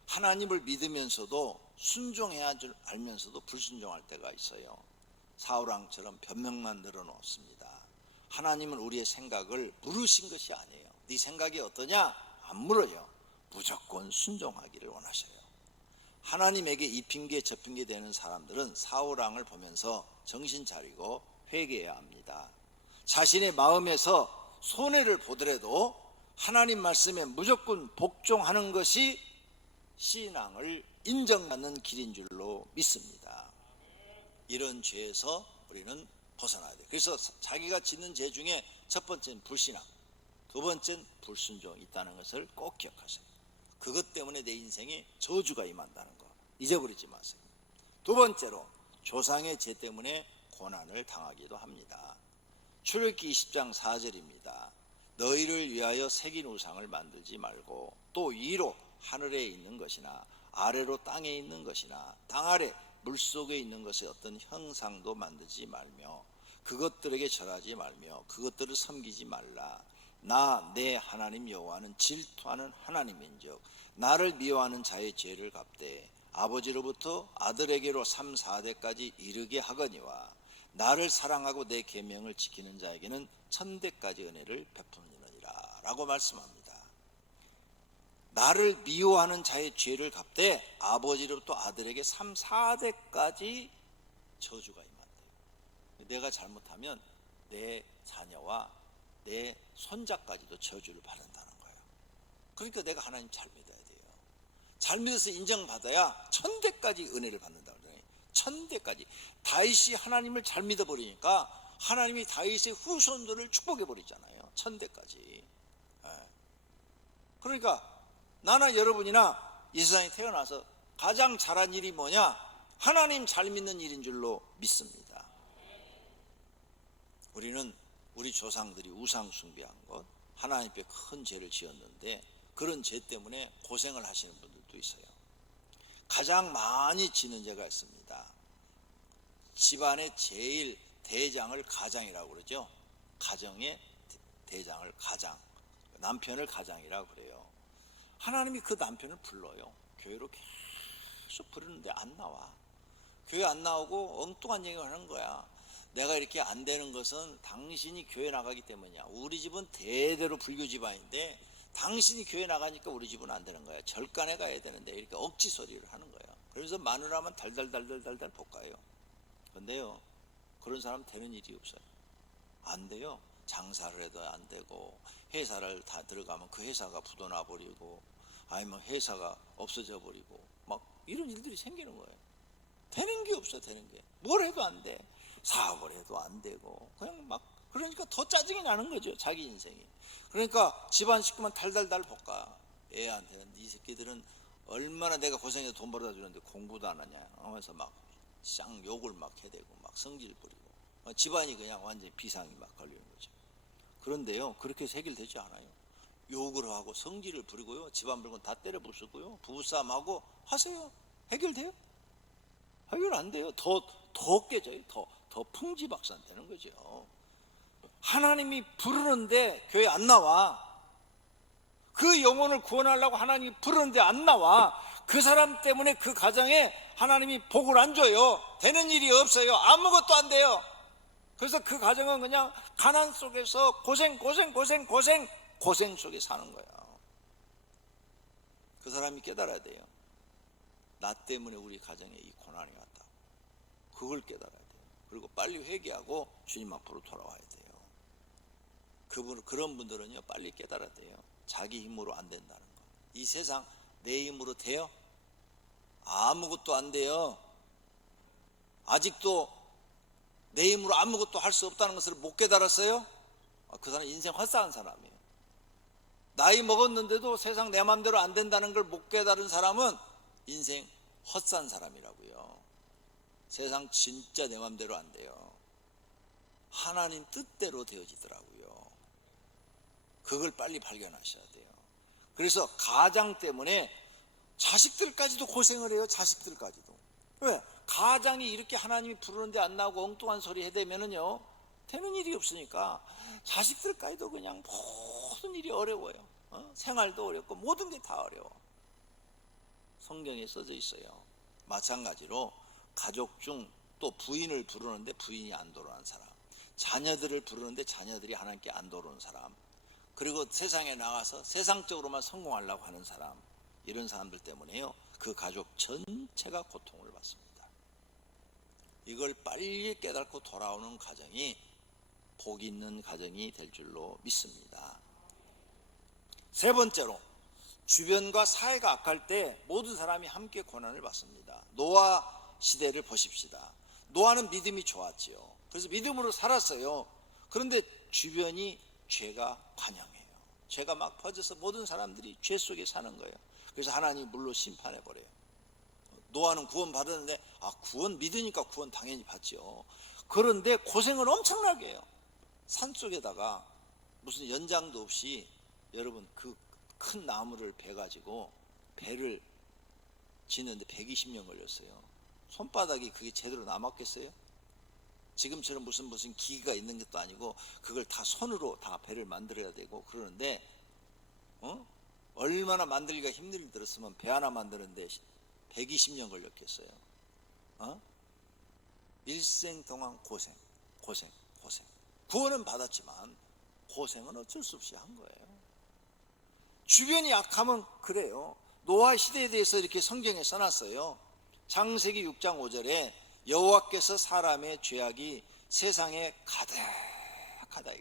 하나님을 믿으면서도 순종해야 줄 알면서도 불순종할 때가 있어요. 사울왕처럼 변명만 늘어놓습니다. 하나님은 우리의 생각을 물으신 것이 아니에요. 네 생각이 어떠냐? 안 물어요. 무조건 순종하기를 원하셔요. 하나님에게 이 핑계 저 핑계 되는 사람들은 사울왕을 보면서 정신 차리고 회개해야 합니다. 자신의 마음에서 손해를 보더라도 하나님 말씀에 무조건 복종하는 것이 신앙을 인정받는 길인 줄로 믿습니다. 이런 죄에서 우리는 벗어나야 돼요. 그래서 자기가 짓는 죄 중에 첫 번째는 불신앙, 두 번째는 불순종이 있다는 것을 꼭 기억하세요. 그것 때문에 내 인생에 저주가 임한다는 거 잊어버리지 마세요. 두 번째로 조상의 죄 때문에 고난을 당하기도 합니다. 출애굽기 20장 4절입니다. 너희를 위하여 새긴 우상을 만들지 말고 또 위로 하늘에 있는 것이나 아래로 땅에 있는 것이나 땅 아래 물속에 있는 것의 어떤 형상도 만들지 말며 그것들에게 절하지 말며 그것들을 섬기지 말라. 나 내 하나님 여호와는 질투하는 하나님인즉 나를 미워하는 자의 죄를 갚되 아버지로부터 아들에게로 3, 4대까지 이르게 하거니와 나를 사랑하고 내 계명을 지키는 자에게는 1000대까지 은혜를 베푸느니라 라고 말씀합니다. 나를 미워하는 자의 죄를 갚되 아버지로부터 아들에게 3, 4대까지 저주가 임한다. 내가 잘못하면 내 자녀와 내 손자까지도 저주를 받는다는 거예요. 그러니까 내가 하나님 잘 믿어야 돼요. 잘 믿어서 인정받아야 1000대까지 은혜를 받는다고 그래요. 1000대까지. 다윗이 하나님을 잘 믿어버리니까 하나님이 다윗의 후손들을 축복해버리잖아요. 1000대까지. 그러니까 나나 여러분이나 이 세상에 태어나서 가장 잘한 일이 뭐냐? 하나님 잘 믿는 일인 줄로 믿습니다. 우리는 우리 조상들이 우상 숭배한 것, 하나님께 큰 죄를 지었는데 그런 죄 때문에 고생을 하시는 분들도 있어요. 가장 많이 지는 죄가 있습니다. 집안의 제일 대장을 가장이라고 그러죠. 가정의 대장을 가장, 남편을 가장이라고 그래요. 하나님이 그 남편을 불러요. 교회로 계속 부르는데 안 나와. 교회 안 나오고 엉뚱한 얘기를 하는 거야. 내가 이렇게 안 되는 것은 당신이 교회 나가기 때문이야. 우리 집은 대대로 불교 집안인데 당신이 교회 나가니까 우리 집은 안 되는 거야. 절간에 가야 되는데 이렇게 억지 소리를 하는 거야. 그래서 마누라만 달달달달달달 볶아요. 근데요, 그런 사람 되는 일이 없어요. 안 돼요. 장사를 해도 안 되고, 회사를 다 들어가면 그 회사가 부도나 버리고, 아니면 회사가 없어져 버리고, 막 이런 일들이 생기는 거예요. 되는 게 없어. 되는 게 뭘 해도 안 돼. 사업을 해도 안 되고, 그냥 막, 그러니까 더 짜증이 나는 거죠, 자기 인생이. 그러니까 집안 식구만 달달달 볶아. 애한테는 이 새끼들은 얼마나 내가 고생해서 돈 벌어다 주는데 공부도 안 하냐 하면서 막 쌍 욕을 막 해대고 막 성질 부리고, 집안이 그냥 완전히 비상이 막 걸리는 거죠. 그런데요, 그렇게 해서 해결되지 않아요. 욕을 하고 성질을 부리고요, 집안 물건 다 때려 부수고요, 부부싸움하고 하세요. 해결돼요? 해결 안 돼요. 더 깨져요. 더 풍지박산 되는 거죠. 하나님이 부르는데 교회 안 나와. 그 영혼을 구원하려고 하나님이 부르는데 안 나와. 그 사람 때문에 그 가정에 하나님이 복을 안 줘요. 되는 일이 없어요. 아무것도 안 돼요. 그래서 그 가정은 그냥 가난 속에서 고생 속에 사는 거예요. 그 사람이 깨달아야 돼요. 나 때문에 우리 가정에 이 고난이 왔다. 그걸 깨달아야 돼요. 그리고 빨리 회개하고 주님 앞으로 돌아와야 돼요. 그런 분들은요, 빨리 깨달아야 돼요. 자기 힘으로 안 된다는 거. 이 세상 내 힘으로 돼요? 아무것도 안 돼요. 아직도 내 힘으로 아무것도 할 수 없다는 것을 못 깨달았어요? 그 사람 인생 헛살은 사람이에요. 나이 먹었는데도 세상 내 맘대로 안 된다는 걸 못 깨달은 사람은 인생 헛산 사람이라고요. 세상 진짜 내 맘대로 안 돼요. 하나님 뜻대로 되어지더라고요. 그걸 빨리 발견하셔야 돼요. 그래서 가장 때문에 자식들까지도 고생을 해요. 자식들까지도. 왜? 가장이 이렇게 하나님이 부르는데 안 나오고 엉뚱한 소리 해대면은요, 되는 일이 없으니까 자식들까지도 그냥 모든 일이 어려워요. 생활도 어렵고 모든 게 다 어려워. 성경에 써져 있어요. 마찬가지로 가족 중 또 부인을 부르는데 부인이 안 돌아오는 사람, 자녀들을 부르는데 자녀들이 하나님께 안 돌아오는 사람, 그리고 세상에 나가서 세상적으로만 성공하려고 하는 사람, 이런 사람들 때문에요, 그 가족 전체가 고통을 받습니다. 이걸 빨리 깨닫고 돌아오는 가정이 복 있는 가정이 될 줄로 믿습니다. 세 번째로, 주변과 사회가 악할 때 모든 사람이 함께 고난을 받습니다. 노아 시대를 보십시다. 노아는 믿음이 좋았지요. 그래서 믿음으로 살았어요. 그런데 주변이 죄가 관영해요. 죄가 막 퍼져서 모든 사람들이 죄 속에 사는 거예요. 그래서 하나님이 물로 심판해버려요. 노아는 구원 받았는데, 구원 믿으니까 구원 당연히 받죠. 그런데 고생을 엄청나게 해요. 산속에다가 무슨 연장도 없이, 여러분, 그 큰 나무를 베가지고 배를 짓는데 120년 걸렸어요. 손바닥이 그게 제대로 남았겠어요? 지금처럼 무슨 기기가 있는 것도 아니고 그걸 다 손으로 다 배를 만들어야 되고 그러는데, 얼마나 만들기가 힘들이 들었으면 배 하나 만드는데 120년 걸렸겠어요. 일생 동안 고생. 구원은 받았지만 고생은 어쩔 수 없이 한 거예요. 주변이 약하면 그래요. 노아 시대에 대해서 이렇게 성경에 써놨어요. 창세기 6장 5절에 여호와께서 사람의 죄악이 세상에 가득하다,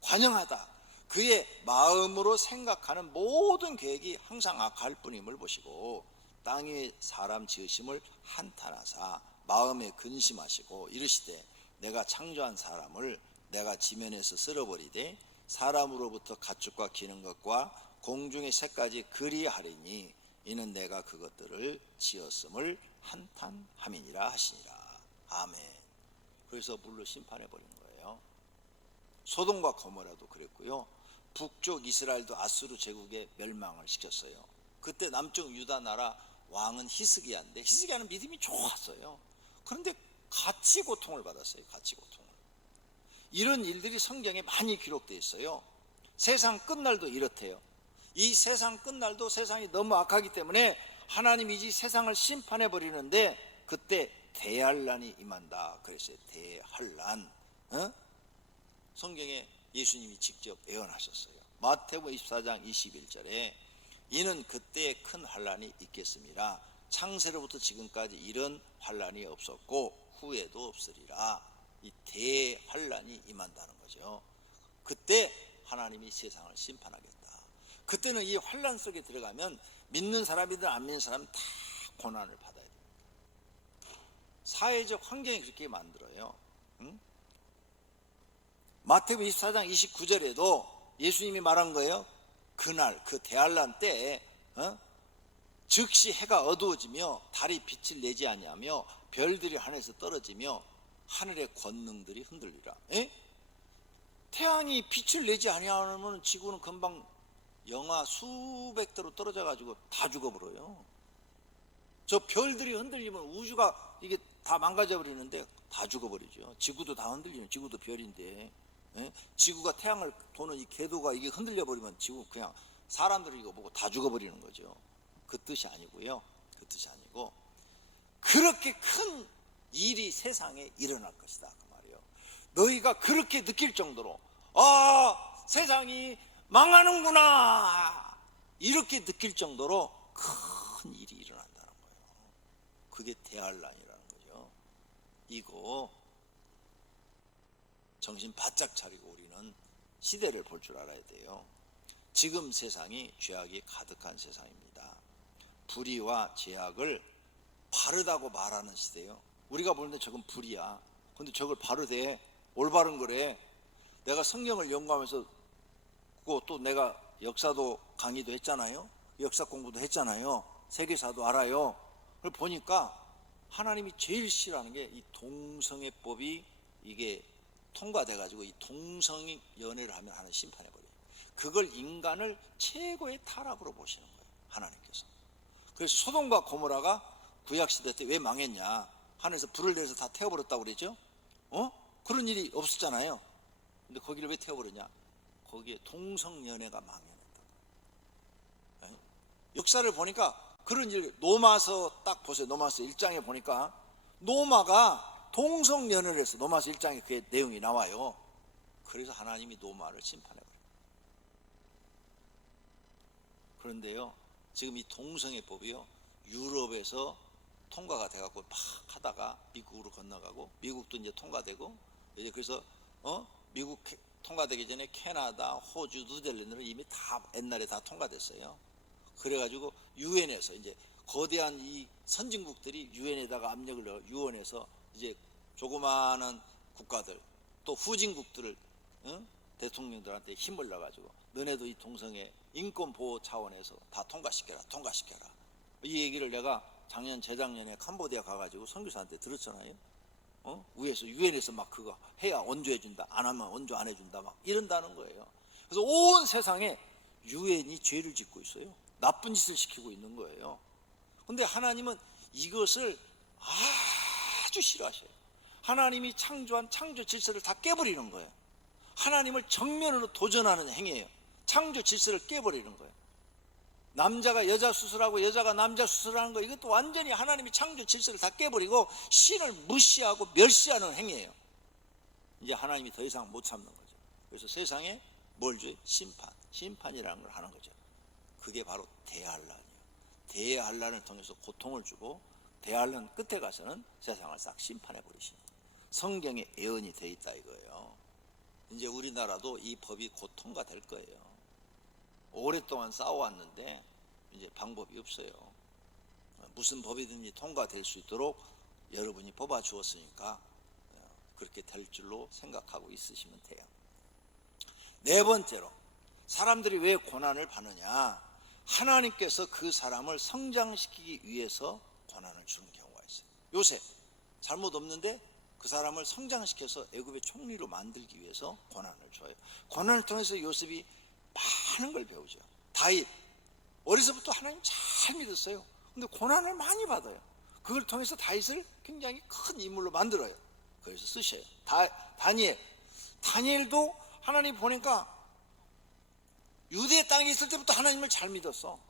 관영하다. 그의 마음으로 생각하는 모든 계획이 항상 악할 뿐임을 보시고 땅 위에 사람 지으심을 한탄하사 마음에 근심하시고 이르시되 내가 창조한 사람을 내가 지면에서 쓸어버리되 사람으로부터 가축과 기는 것과 공중의 새까지 그리하리니 이는 내가 그것들을 지었음을 한탄함이니라 하시니라. 아멘. 그래서 물로 심판해 버린 거예요. 소돔과 고모라도 그랬고요. 북쪽 이스라엘도 아수르 제국에 멸망을 시켰어요. 그때 남쪽 유다 나라 왕은 히스기야인데 히스기야는 믿음이 좋았어요. 그런데 같이 고통을 받았어요. 같이 고통을. 이런 일들이 성경에 많이 기록되어 있어요. 세상 끝날도 이렇대요. 이 세상 끝날도 세상이 너무 악하기 때문에 하나님이 이 세상을 심판해 버리는데 그때 대환란이 임한다 그랬어요. 대환란. 성경에 예수님이 직접 예언하셨어요. 마태복음 24장 21절에 이는 그때 큰 환란이 있겠습니다. 창세로부터 지금까지 이런 환란이 없었고 후에도 없으리라. 이 대환란이 임한다는 거죠. 그때 하나님이 세상을 심판하겠다. 그때는 이 환란 속에 들어가면 믿는 사람이든 안 믿는 사람은 다 고난을 받아야 됩니다. 사회적 환경이 그렇게 만들어요. 마태복음 24장 29절에도 예수님이 말한 거예요. 그날 그 대환란 때에 즉시 해가 어두워지며 달이 빛을 내지 아니하며 별들이 하늘에서 떨어지며 하늘의 권능들이 흔들리라. 태양이 빛을 내지 아니하면 지구는 금방 영하 수백 도로 떨어져 가지고 다 죽어버려요. 저 별들이 흔들리면 우주가 이게 다 망가져 버리는데 다 죽어버리죠. 지구도 다 흔들리면 지구도 별인데 지구가 태양을 도는 이 궤도가 이게 흔들려 버리면 지구 그냥 사람들이 이거 보고 다 죽어버리는 거죠. 그 뜻이 아니고요. 그 뜻이 아니고 그렇게 큰 일이 세상에 일어날 것이다 그 말이에요. 너희가 그렇게 느낄 정도로 세상이 망하는구나 이렇게 느낄 정도로 큰 일이 일어난다는 거예요. 그게 대환란이라는 거죠. 이거 정신 바짝 차리고 우리는 시대를 볼 줄 알아야 돼요. 지금 세상이 죄악이 가득한 세상입니다. 불의와 죄악을 바르다고 말하는 시대예요. 우리가 보는데 저건 불이야. 근데 저걸 바르대. 올바른 거래. 내가 성경을 연구하면서 또 내가 역사도 강의도 했잖아요. 역사 공부도 했잖아요. 세계사도 알아요. 그걸 보니까 하나님이 제일 싫어하는 게 이 동성애법이 이게 통과돼가지고 이 동성 연애를 하면 하나님 심판해버려요. 그걸 인간을 최고의 타락으로 보시는 거예요. 하나님께서. 그래서 소돔과 고모라가 구약시대 때 왜 망했냐. 하늘에서 불을 내려서 다 태워버렸다고 그랬죠. 그런 일이 없었잖아요. 근데 거기를 왜 태워버렸냐. 거기에 동성연애가 망해냈다. 역사를 보니까 그런 일, 노마서 딱 보세요. 노마서 1장에 보니까 노마가 동성연애를 해서 노마서 1장에 그 내용이 나와요. 그래서 하나님이 노마를 심판해버려요. 그런데요, 지금 이 동성애법이요, 유럽에서 통과가 돼갖고 막 하다가 미국으로 건너가고, 미국도 이제 통과되고, 이제 그래서 미국 통과되기 전에 캐나다, 호주, 뉴질랜드는 이미 다 옛날에 다 통과됐어요. 그래가지고 유엔에서 이제 거대한 이 선진국들이 유엔에다가 압력을 넣어 유엔에서 이제 조그마한 국가들 또 후진국들을 대통령들한테 힘을 넣어가지고 너네도 이 동성애 인권 보호 차원에서 다 통과시켜라. 이 얘기를 내가 작년 재작년에 캄보디아 가가지고 선교사한테 들었잖아요. 위에서 유엔에서 막 그거 해야 원조해준다, 안 하면 원조 안 해준다 막 이런다는 거예요. 그래서 온 세상에 유엔이 죄를 짓고 있어요. 나쁜 짓을 시키고 있는 거예요. 근데 하나님은 이것을 아주 싫어하셔요. 하나님이 창조한 창조 질서를 다 깨버리는 거예요. 하나님을 정면으로 도전하는 행위예요. 창조 질서를 깨버리는 거예요. 남자가 여자 수술하고 여자가 남자 수술하는 거, 이것도 완전히 하나님이 창조 질서를 다 깨버리고 신을 무시하고 멸시하는 행위예요. 이제 하나님이 더 이상 못 참는 거죠. 그래서 세상에 뭘 줘요? 심판이라는 걸 하는 거죠. 그게 바로 대환란이에요. 대환란을 통해서 고통을 주고 대환란 끝에 가서는 세상을 싹 심판해 버리시는 거예요. 성경에 예언이 돼 있다 이거예요. 이제 우리나라도 이 법이 곧 통과될 거예요. 오랫동안 싸워왔는데 이제 방법이 없어요. 무슨 법이든지 통과될 수 있도록 여러분이 뽑아 주었으니까 그렇게 될 줄로 생각하고 있으시면 돼요. 네 번째로, 사람들이 왜 고난을 받느냐. 하나님께서 그 사람을 성장시키기 위해서 고난을 주는 경우가 있어요. 요새 잘못 없는데 그 사람을 성장시켜서 애굽의 총리로 만들기 위해서 고난을 줘요. 고난을 통해서 요셉이 많은 걸 배우죠. 다윗 어려서부터 하나님 잘 믿었어요. 근데 고난을 많이 받아요. 그걸 통해서 다윗을 굉장히 큰 인물로 만들어요. 그래서 쓰셔요. 다니엘도 하나님 보니까 유대 땅에 있을 때부터 하나님을 잘 믿었어.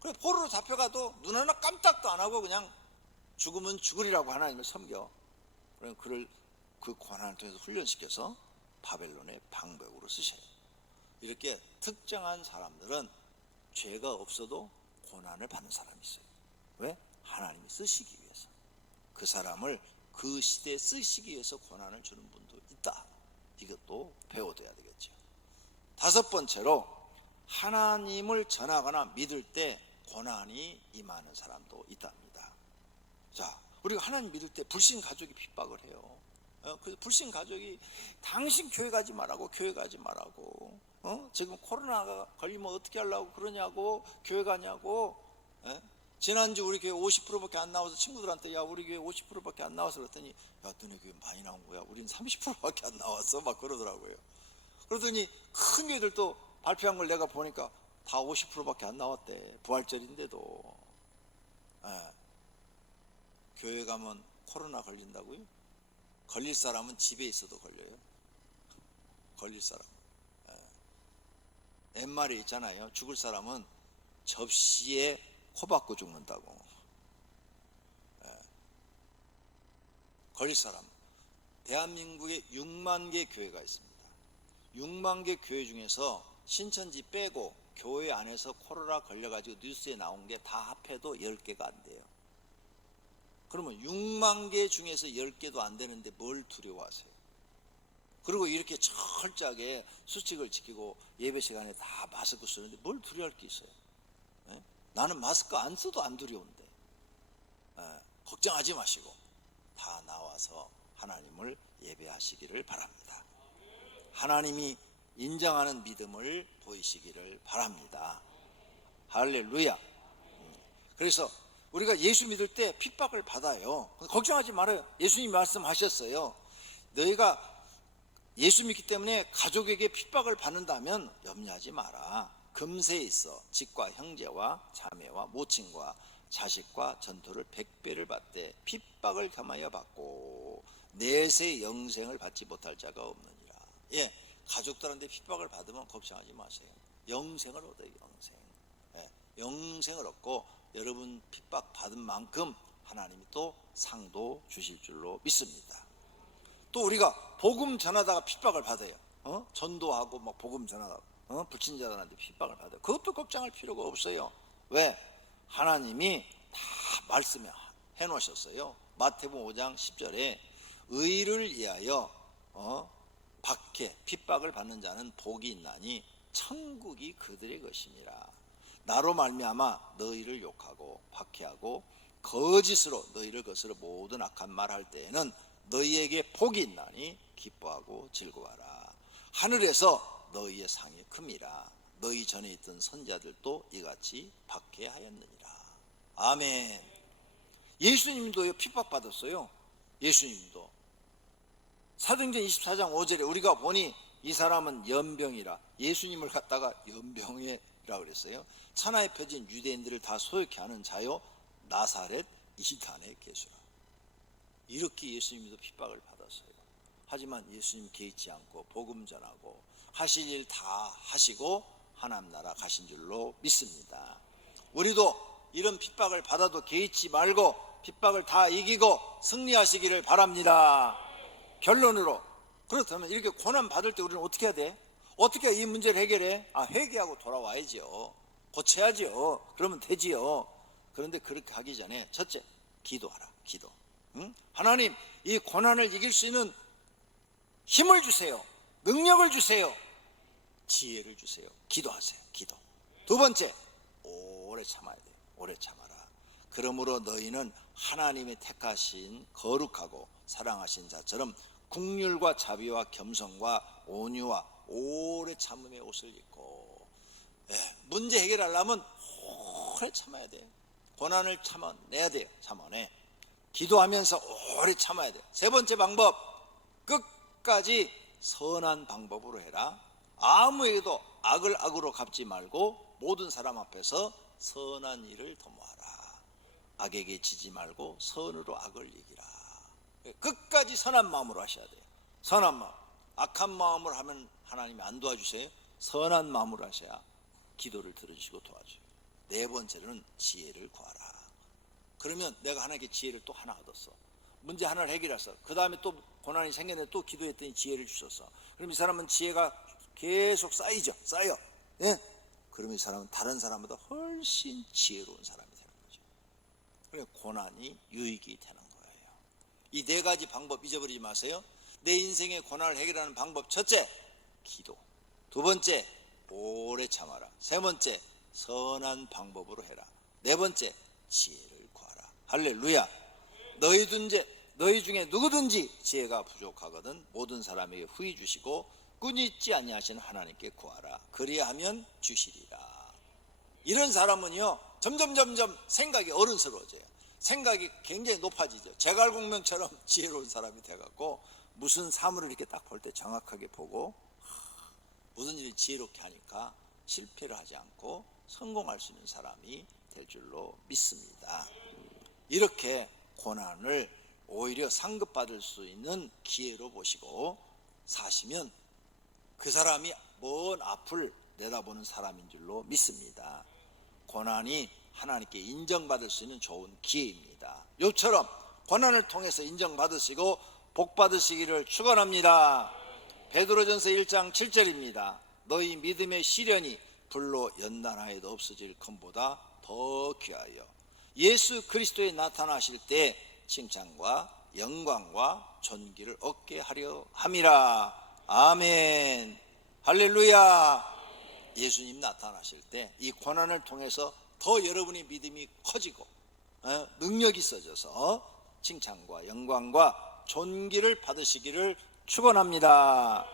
그래 포로로 잡혀가도 눈 하나 깜짝도 안 하고 그냥 죽으면 죽으리라고 하나님을 섬겨. 그럼 그를 그 고난을 통해서 훈련시켜서 바벨론의 방백으로 쓰셔요. 이렇게 특정한 사람들은 죄가 없어도 고난을 받는 사람이 있어요. 왜? 하나님이 쓰시기 위해서. 그 사람을 그 시대에 쓰시기 위해서 고난을 주는 분도 있다. 이것도 배워둬야 되겠죠. 다섯 번째로 하나님을 전하거나 믿을 때 고난이 임하는 사람도 있답니다. 자, 우리가 하나님 믿을 때 불신 가족이 핍박을 해요. 그 불신 가족이 당신 교회 가지 말라고, 교회 가지 말라고, 지금 코로나가 걸리면 어떻게 하려고 그러냐고, 교회 가냐고. 지난주 우리 교회 50%밖에 안 나와서 친구들한테 야 우리 교회 50%밖에 안 나와서 그랬더니 야 너네 교회 많이 나온 거야, 우린 30%밖에 안 나왔어 막 그러더라고요. 그러더니 큰 교회들도 발표한 걸 내가 보니까 다 50%밖에 안 나왔대. 부활절인데도. 교회 가면 코로나 걸린다고요? 걸릴 사람은 집에 있어도 걸려요. 걸릴 사람. 옛말에 있잖아요. 죽을 사람은 접시에 코 박고 죽는다고. 걸릴 사람. 대한민국에 6만 개 교회가 있습니다. 6만 개 교회 중에서 신천지 빼고 교회 안에서 코로나 걸려가지고 뉴스에 나온 게 다 합해도 10개가 안 돼요. 그러면 6만 개 중에서 10개도 안 되는데 뭘 두려워하세요? 그리고 이렇게 철저하게 수칙을 지키고 예배 시간에 다 마스크 쓰는데 뭘 두려워할 게 있어요? 나는 마스크 안 써도 안 두려운데. 걱정하지 마시고 다 나와서 하나님을 예배하시기를 바랍니다. 하나님이 인정하는 믿음을 보이시기를 바랍니다. 할렐루야. 그래서 우리가 예수 믿을 때 핍박을 받아요. 걱정하지 말아요. 예수님 말씀하셨어요. 너희가 예수 믿기 때문에 가족에게 핍박을 받는다면 염려하지 마라. 금세에 있어 직과 형제와 자매와 모친과 자식과 전토를 100배를 받되 핍박을 겸하여 받고 내세 영생을 받지 못할 자가 없느니라. 예, 가족들한테 핍박을 받으면 걱정하지 마세요. 영생을 얻어요. 영생을 얻고 여러분 핍박 받은 만큼 하나님이 또 상도 주실 줄로 믿습니다. 또 우리가 복음 전하다가 핍박을 받아요. 전도하고 막 복음 전하다가 불신자들한테 핍박을 받아요. 그것도 걱정할 필요가 없어요. 왜? 하나님이 다 말씀해 놓으셨어요. 마태복음 5장 10절에 의를 위하여 박해 핍박을 받는 자는 복이 있나니 천국이 그들의 것이니라. 나로 말미암아 너희를 욕하고 박해하고 거짓으로 너희를 거스러 모든 악한 말 할 때에는 너희에게 복이 있나니 기뻐하고 즐거워하라. 하늘에서 너희의 상이 큼이라. 너희 전에 있던 선자들도 이같이 박해하였느니라. 아멘. 예수님도 핍박받았어요. 예수님도 사도행전 24장 5절에 우리가 보니 이 사람은 연병이라. 예수님을 갖다가 연병이라 그랬어요. 천하에 펴진 유대인들을 다 소욕케 하는 자요 나사렛 이단의 개수라. 이렇게 예수님도 핍박을 받았어요. 하지만 예수님 개의치 않고 복음 전하고 하실 일 다 하시고 하나님 나라 가신 줄로 믿습니다. 우리도 이런 핍박을 받아도 개의치 말고 핍박을 다 이기고 승리하시기를 바랍니다. 결론으로 그렇다면 이렇게 고난 받을 때 우리는 어떻게 해야 돼? 어떻게 이 문제를 해결해? 회개하고 돌아와야죠. 고쳐야죠. 그러면 되지요. 그런데 그렇게 하기 전에 첫째, 기도하라. 기도. 하나님, 이 고난을 이길 수 있는 힘을 주세요. 능력을 주세요. 지혜를 주세요. 기도하세요. 기도. 두 번째, 오래 참아야 돼요. 오래 참아라. 그러므로 너희는 하나님의 택하신 거룩하고 사랑하신 자처럼 국률과 자비와 겸손과 온유와 오래 참음의 옷을 입고. 문제 해결하려면 오래 참아야 돼요. 고난을 참아내야 돼요. 참아내. 기도하면서 오래 참아야 돼. 세 번째 방법, 끝까지 선한 방법으로 해라. 아무에게도 악을 악으로 갚지 말고 모든 사람 앞에서 선한 일을 도모하라. 악에게 지지 말고 선으로 악을 이기라. 끝까지 선한 마음으로 하셔야 돼요. 선한 마음. 악한 마음으로 하면 하나님이 안 도와주세요. 선한 마음으로 하셔야 기도를 들으시고 도와줘요. 네 번째로는 지혜를 구하라. 그러면 내가 하나님께 지혜를 또 하나 얻었어. 문제 하나를 해결했어. 그 다음에 또 고난이 생겼는데 또 기도했더니 지혜를 주셨어. 그럼 이 사람은 지혜가 계속 쌓여. 예? 그럼 이 사람은 다른 사람보다 훨씬 지혜로운 사람이 되는 거죠. 그러니까 고난이 유익이 되는 거예요. 이 네 가지 방법 잊어버리지 마세요. 내 인생의 고난을 해결하는 방법, 첫째, 기도. 두 번째, 오래 참아라. 세 번째, 선한 방법으로 해라. 네 번째, 지혜를 구하라. 할렐루야. 너희 중에 누구든지 지혜가 부족하거든 모든 사람에게 후히 주시고 끊이지 아니하시는 하나님께 구하라. 그리하면 주시리라. 이런 사람은요, 점점 생각이 어른스러워져요. 생각이 굉장히 높아지죠. 제갈공명처럼 지혜로운 사람이 돼갖고 무슨 사물을 이렇게 딱 볼 때 정확하게 보고 무슨 일이 지혜롭게 하니까 실패를 하지 않고 성공할 수 있는 사람이 될 줄로 믿습니다. 이렇게 고난을 오히려 상급받을 수 있는 기회로 보시고 사시면 그 사람이 먼 앞을 내다보는 사람인 줄로 믿습니다. 고난이 하나님께 인정받을 수 있는 좋은 기회입니다. 욥처럼 고난을 통해서 인정받으시고 복 받으시기를 축원합니다. 베드로전서 1장 7절입니다. 너희 믿음의 시련이 불로 연단하여도 없어질 것보다 더 귀하여 예수 그리스도에 나타나실 때 칭찬과 영광과 존귀를 얻게 하려 함이라. 아멘. 할렐루야. 예수님 나타나실 때 이 고난을 통해서 더 여러분의 믿음이 커지고 능력이 있어져서 칭찬과 영광과 존귀를 받으시기를 축원합니다.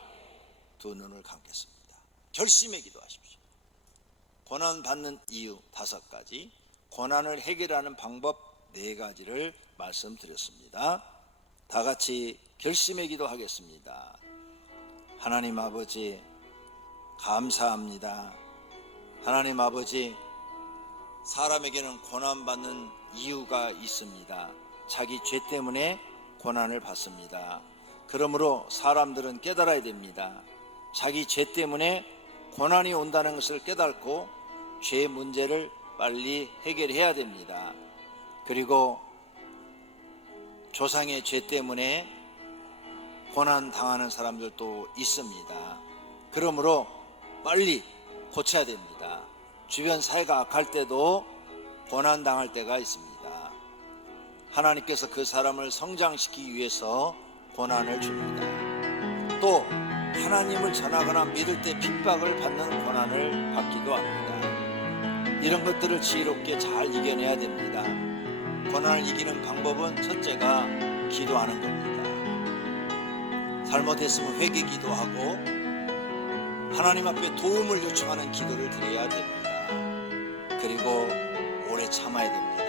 두 눈을 감겠습니다. 결심의 기도하십시오. 고난 받는 이유 5가지, 고난을 해결하는 방법 4가지를 말씀드렸습니다. 다 같이 결심의 기도하겠습니다. 하나님 아버지, 감사합니다. 하나님 아버지, 사람에게는 고난받는 이유가 있습니다. 자기 죄 때문에 고난을 받습니다. 그러므로 사람들은 깨달아야 됩니다. 자기 죄 때문에 고난이 온다는 것을 깨닫고 죄 문제를 빨리 해결해야 됩니다. 그리고 조상의 죄 때문에 고난 당하는 사람들도 있습니다. 그러므로 빨리 고쳐야 됩니다. 주변 사회가 악할 때도 고난 당할 때가 있습니다. 하나님께서 그 사람을 성장시키기 위해서 고난을 줍니다. 또 하나님을 전하거나 믿을 때 핍박을 받는 고난을 받기도 합니다. 이런 것들을 지혜롭게 잘 이겨내야 됩니다. 고난을 이기는 방법은 첫째가 기도하는 겁니다. 잘못했으면 회개 기도하고 하나님 앞에 도움을 요청하는 기도를 드려야 됩니다. 그리고 오래 참아야 됩니다.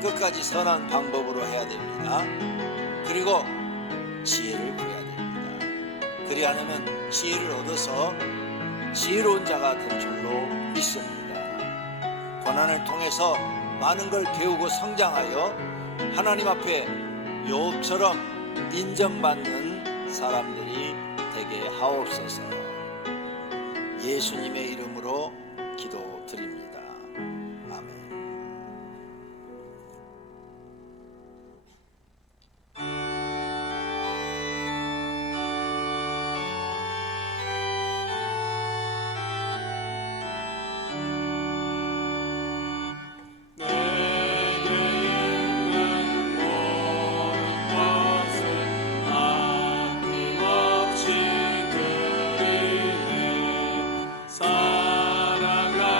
끝까지 선한 방법으로 해야 됩니다. 그리고 지혜를 구해야 됩니다. 그리 않으면 지혜를 얻어서 지혜로운 자가 될 줄로 믿습니다. 고난을 통해서 많은 걸 배우고 성장하여 하나님 앞에 욥처럼 인정받는 사람들이 되게 하옵소서. 예수님의 이름으로 기도드립니다. 아멘. 내게 있는 모든 것을 아낌없이 드리네. 사랑하고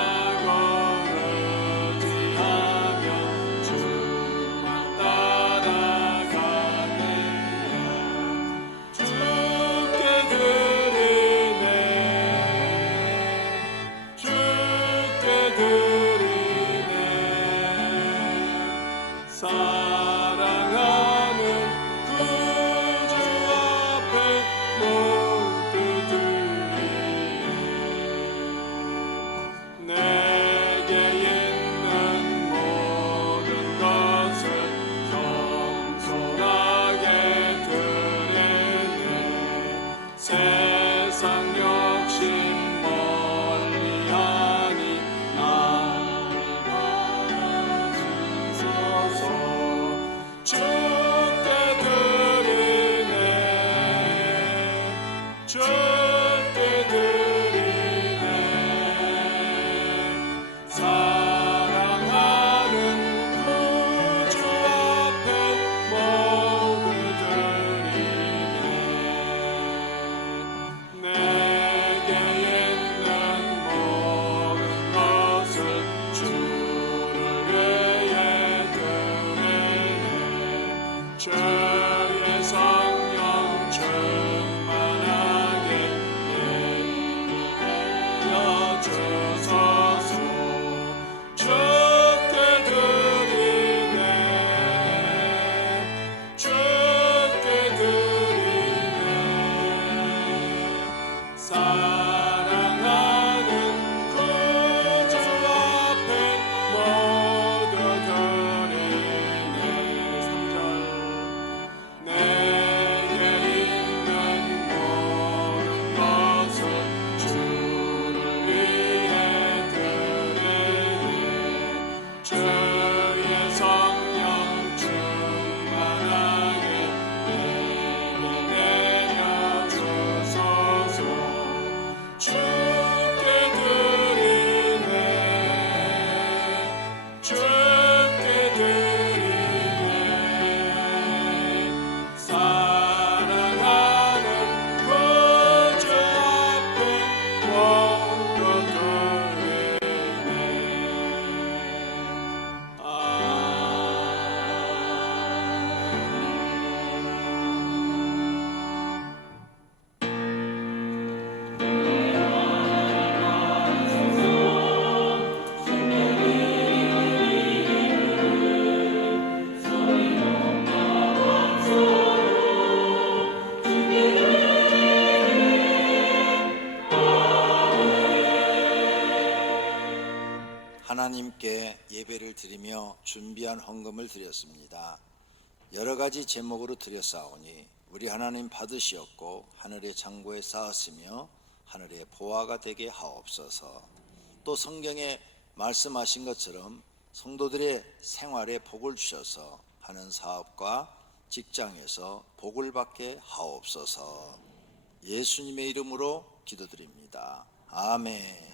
세상 욕심 멀리하니 나를 받아주소서. 주께 드리네 주께 드리네 사랑하는 구주 앞에 모두 드리네. 내게 있는 모든 것을 주를 위해 드리네. 주의 성령 충만하게 내려 주소서. 주께 드리네 주께 드리네 사랑하는 구주 앞에 모두 드리네. 3절 내게 있는 모든 것을 주를 위해 드리네. 주의 성령 충만하게 내게 내려 주소서. 주께 드리네 주께 드리네 사랑하는 구주 앞에 모두 드리네. 하나님께 예배를 드리며 준비한 헌금을 드렸습니다. 여러 가지 제목으로 드렸사오니 우리 하나님 받으시었고 하늘의 창고에 쌓았으며 하늘의 보화가 되게 하옵소서. 또 성경에 말씀하신 것처럼 성도들의 생활에 복을 주셔서 하는 사업과 직장에서 복을 받게 하옵소서. 예수님의 이름으로 기도드립니다. 아멘.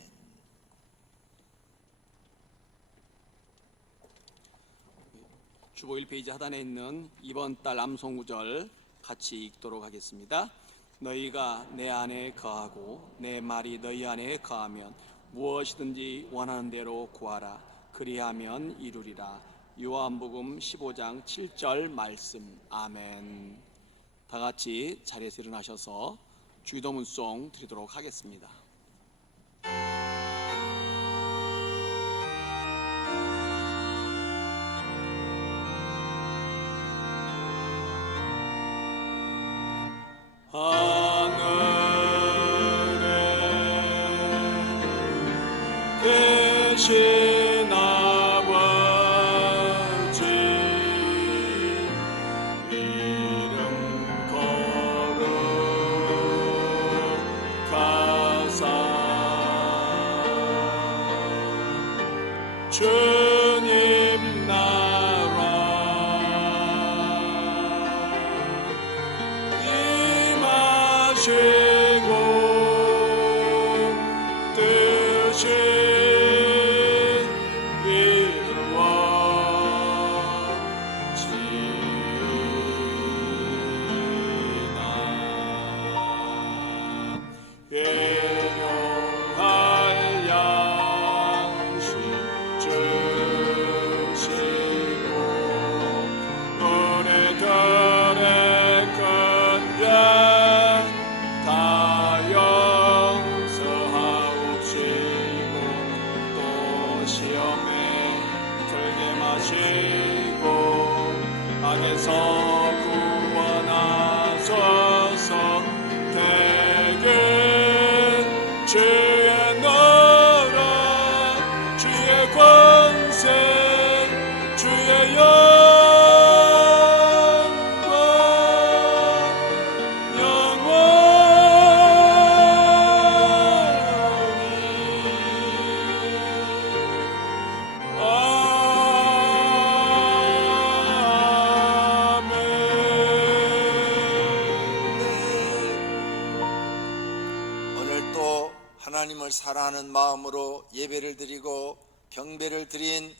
주보 1페이지 하단에 있는 이번 달 암송구절 같이 읽도록 하겠습니다. 너희가 내 안에 거하고 내 말이 너희 안에 거하면 무엇이든지 원하는 대로 구하라. 그리하면 이루리라. 요한복음 15장 7절 말씀. 아멘. 다 같이 자리에서 일어나셔서 주기도문송 드리도록 하겠습니다. 하늘에 계신 아버지 이름 거룩하사 주님 나라 임하시고 뜻이 일용할 양식 주시고 우리들의 큰 죄 다 하나님을 사랑하는 마음으로 예배를 드리고 경배를 드린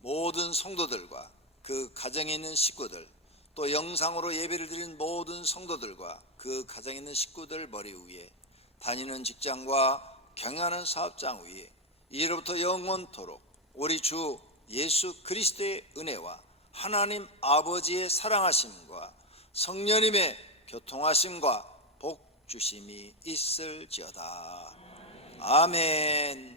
모든 성도들과 그 가정에 있는 식구들, 또 영상으로 예배를 드린 모든 성도들과 그 가정에 있는 식구들 머리 위에, 다니는 직장과 경영하는 사업장 위에 이로부터 영원토록 우리 주 예수 그리스도의 은혜와 하나님 아버지의 사랑하심과 성령님의 교통하심과 복 주심이 있을지어다. 아멘.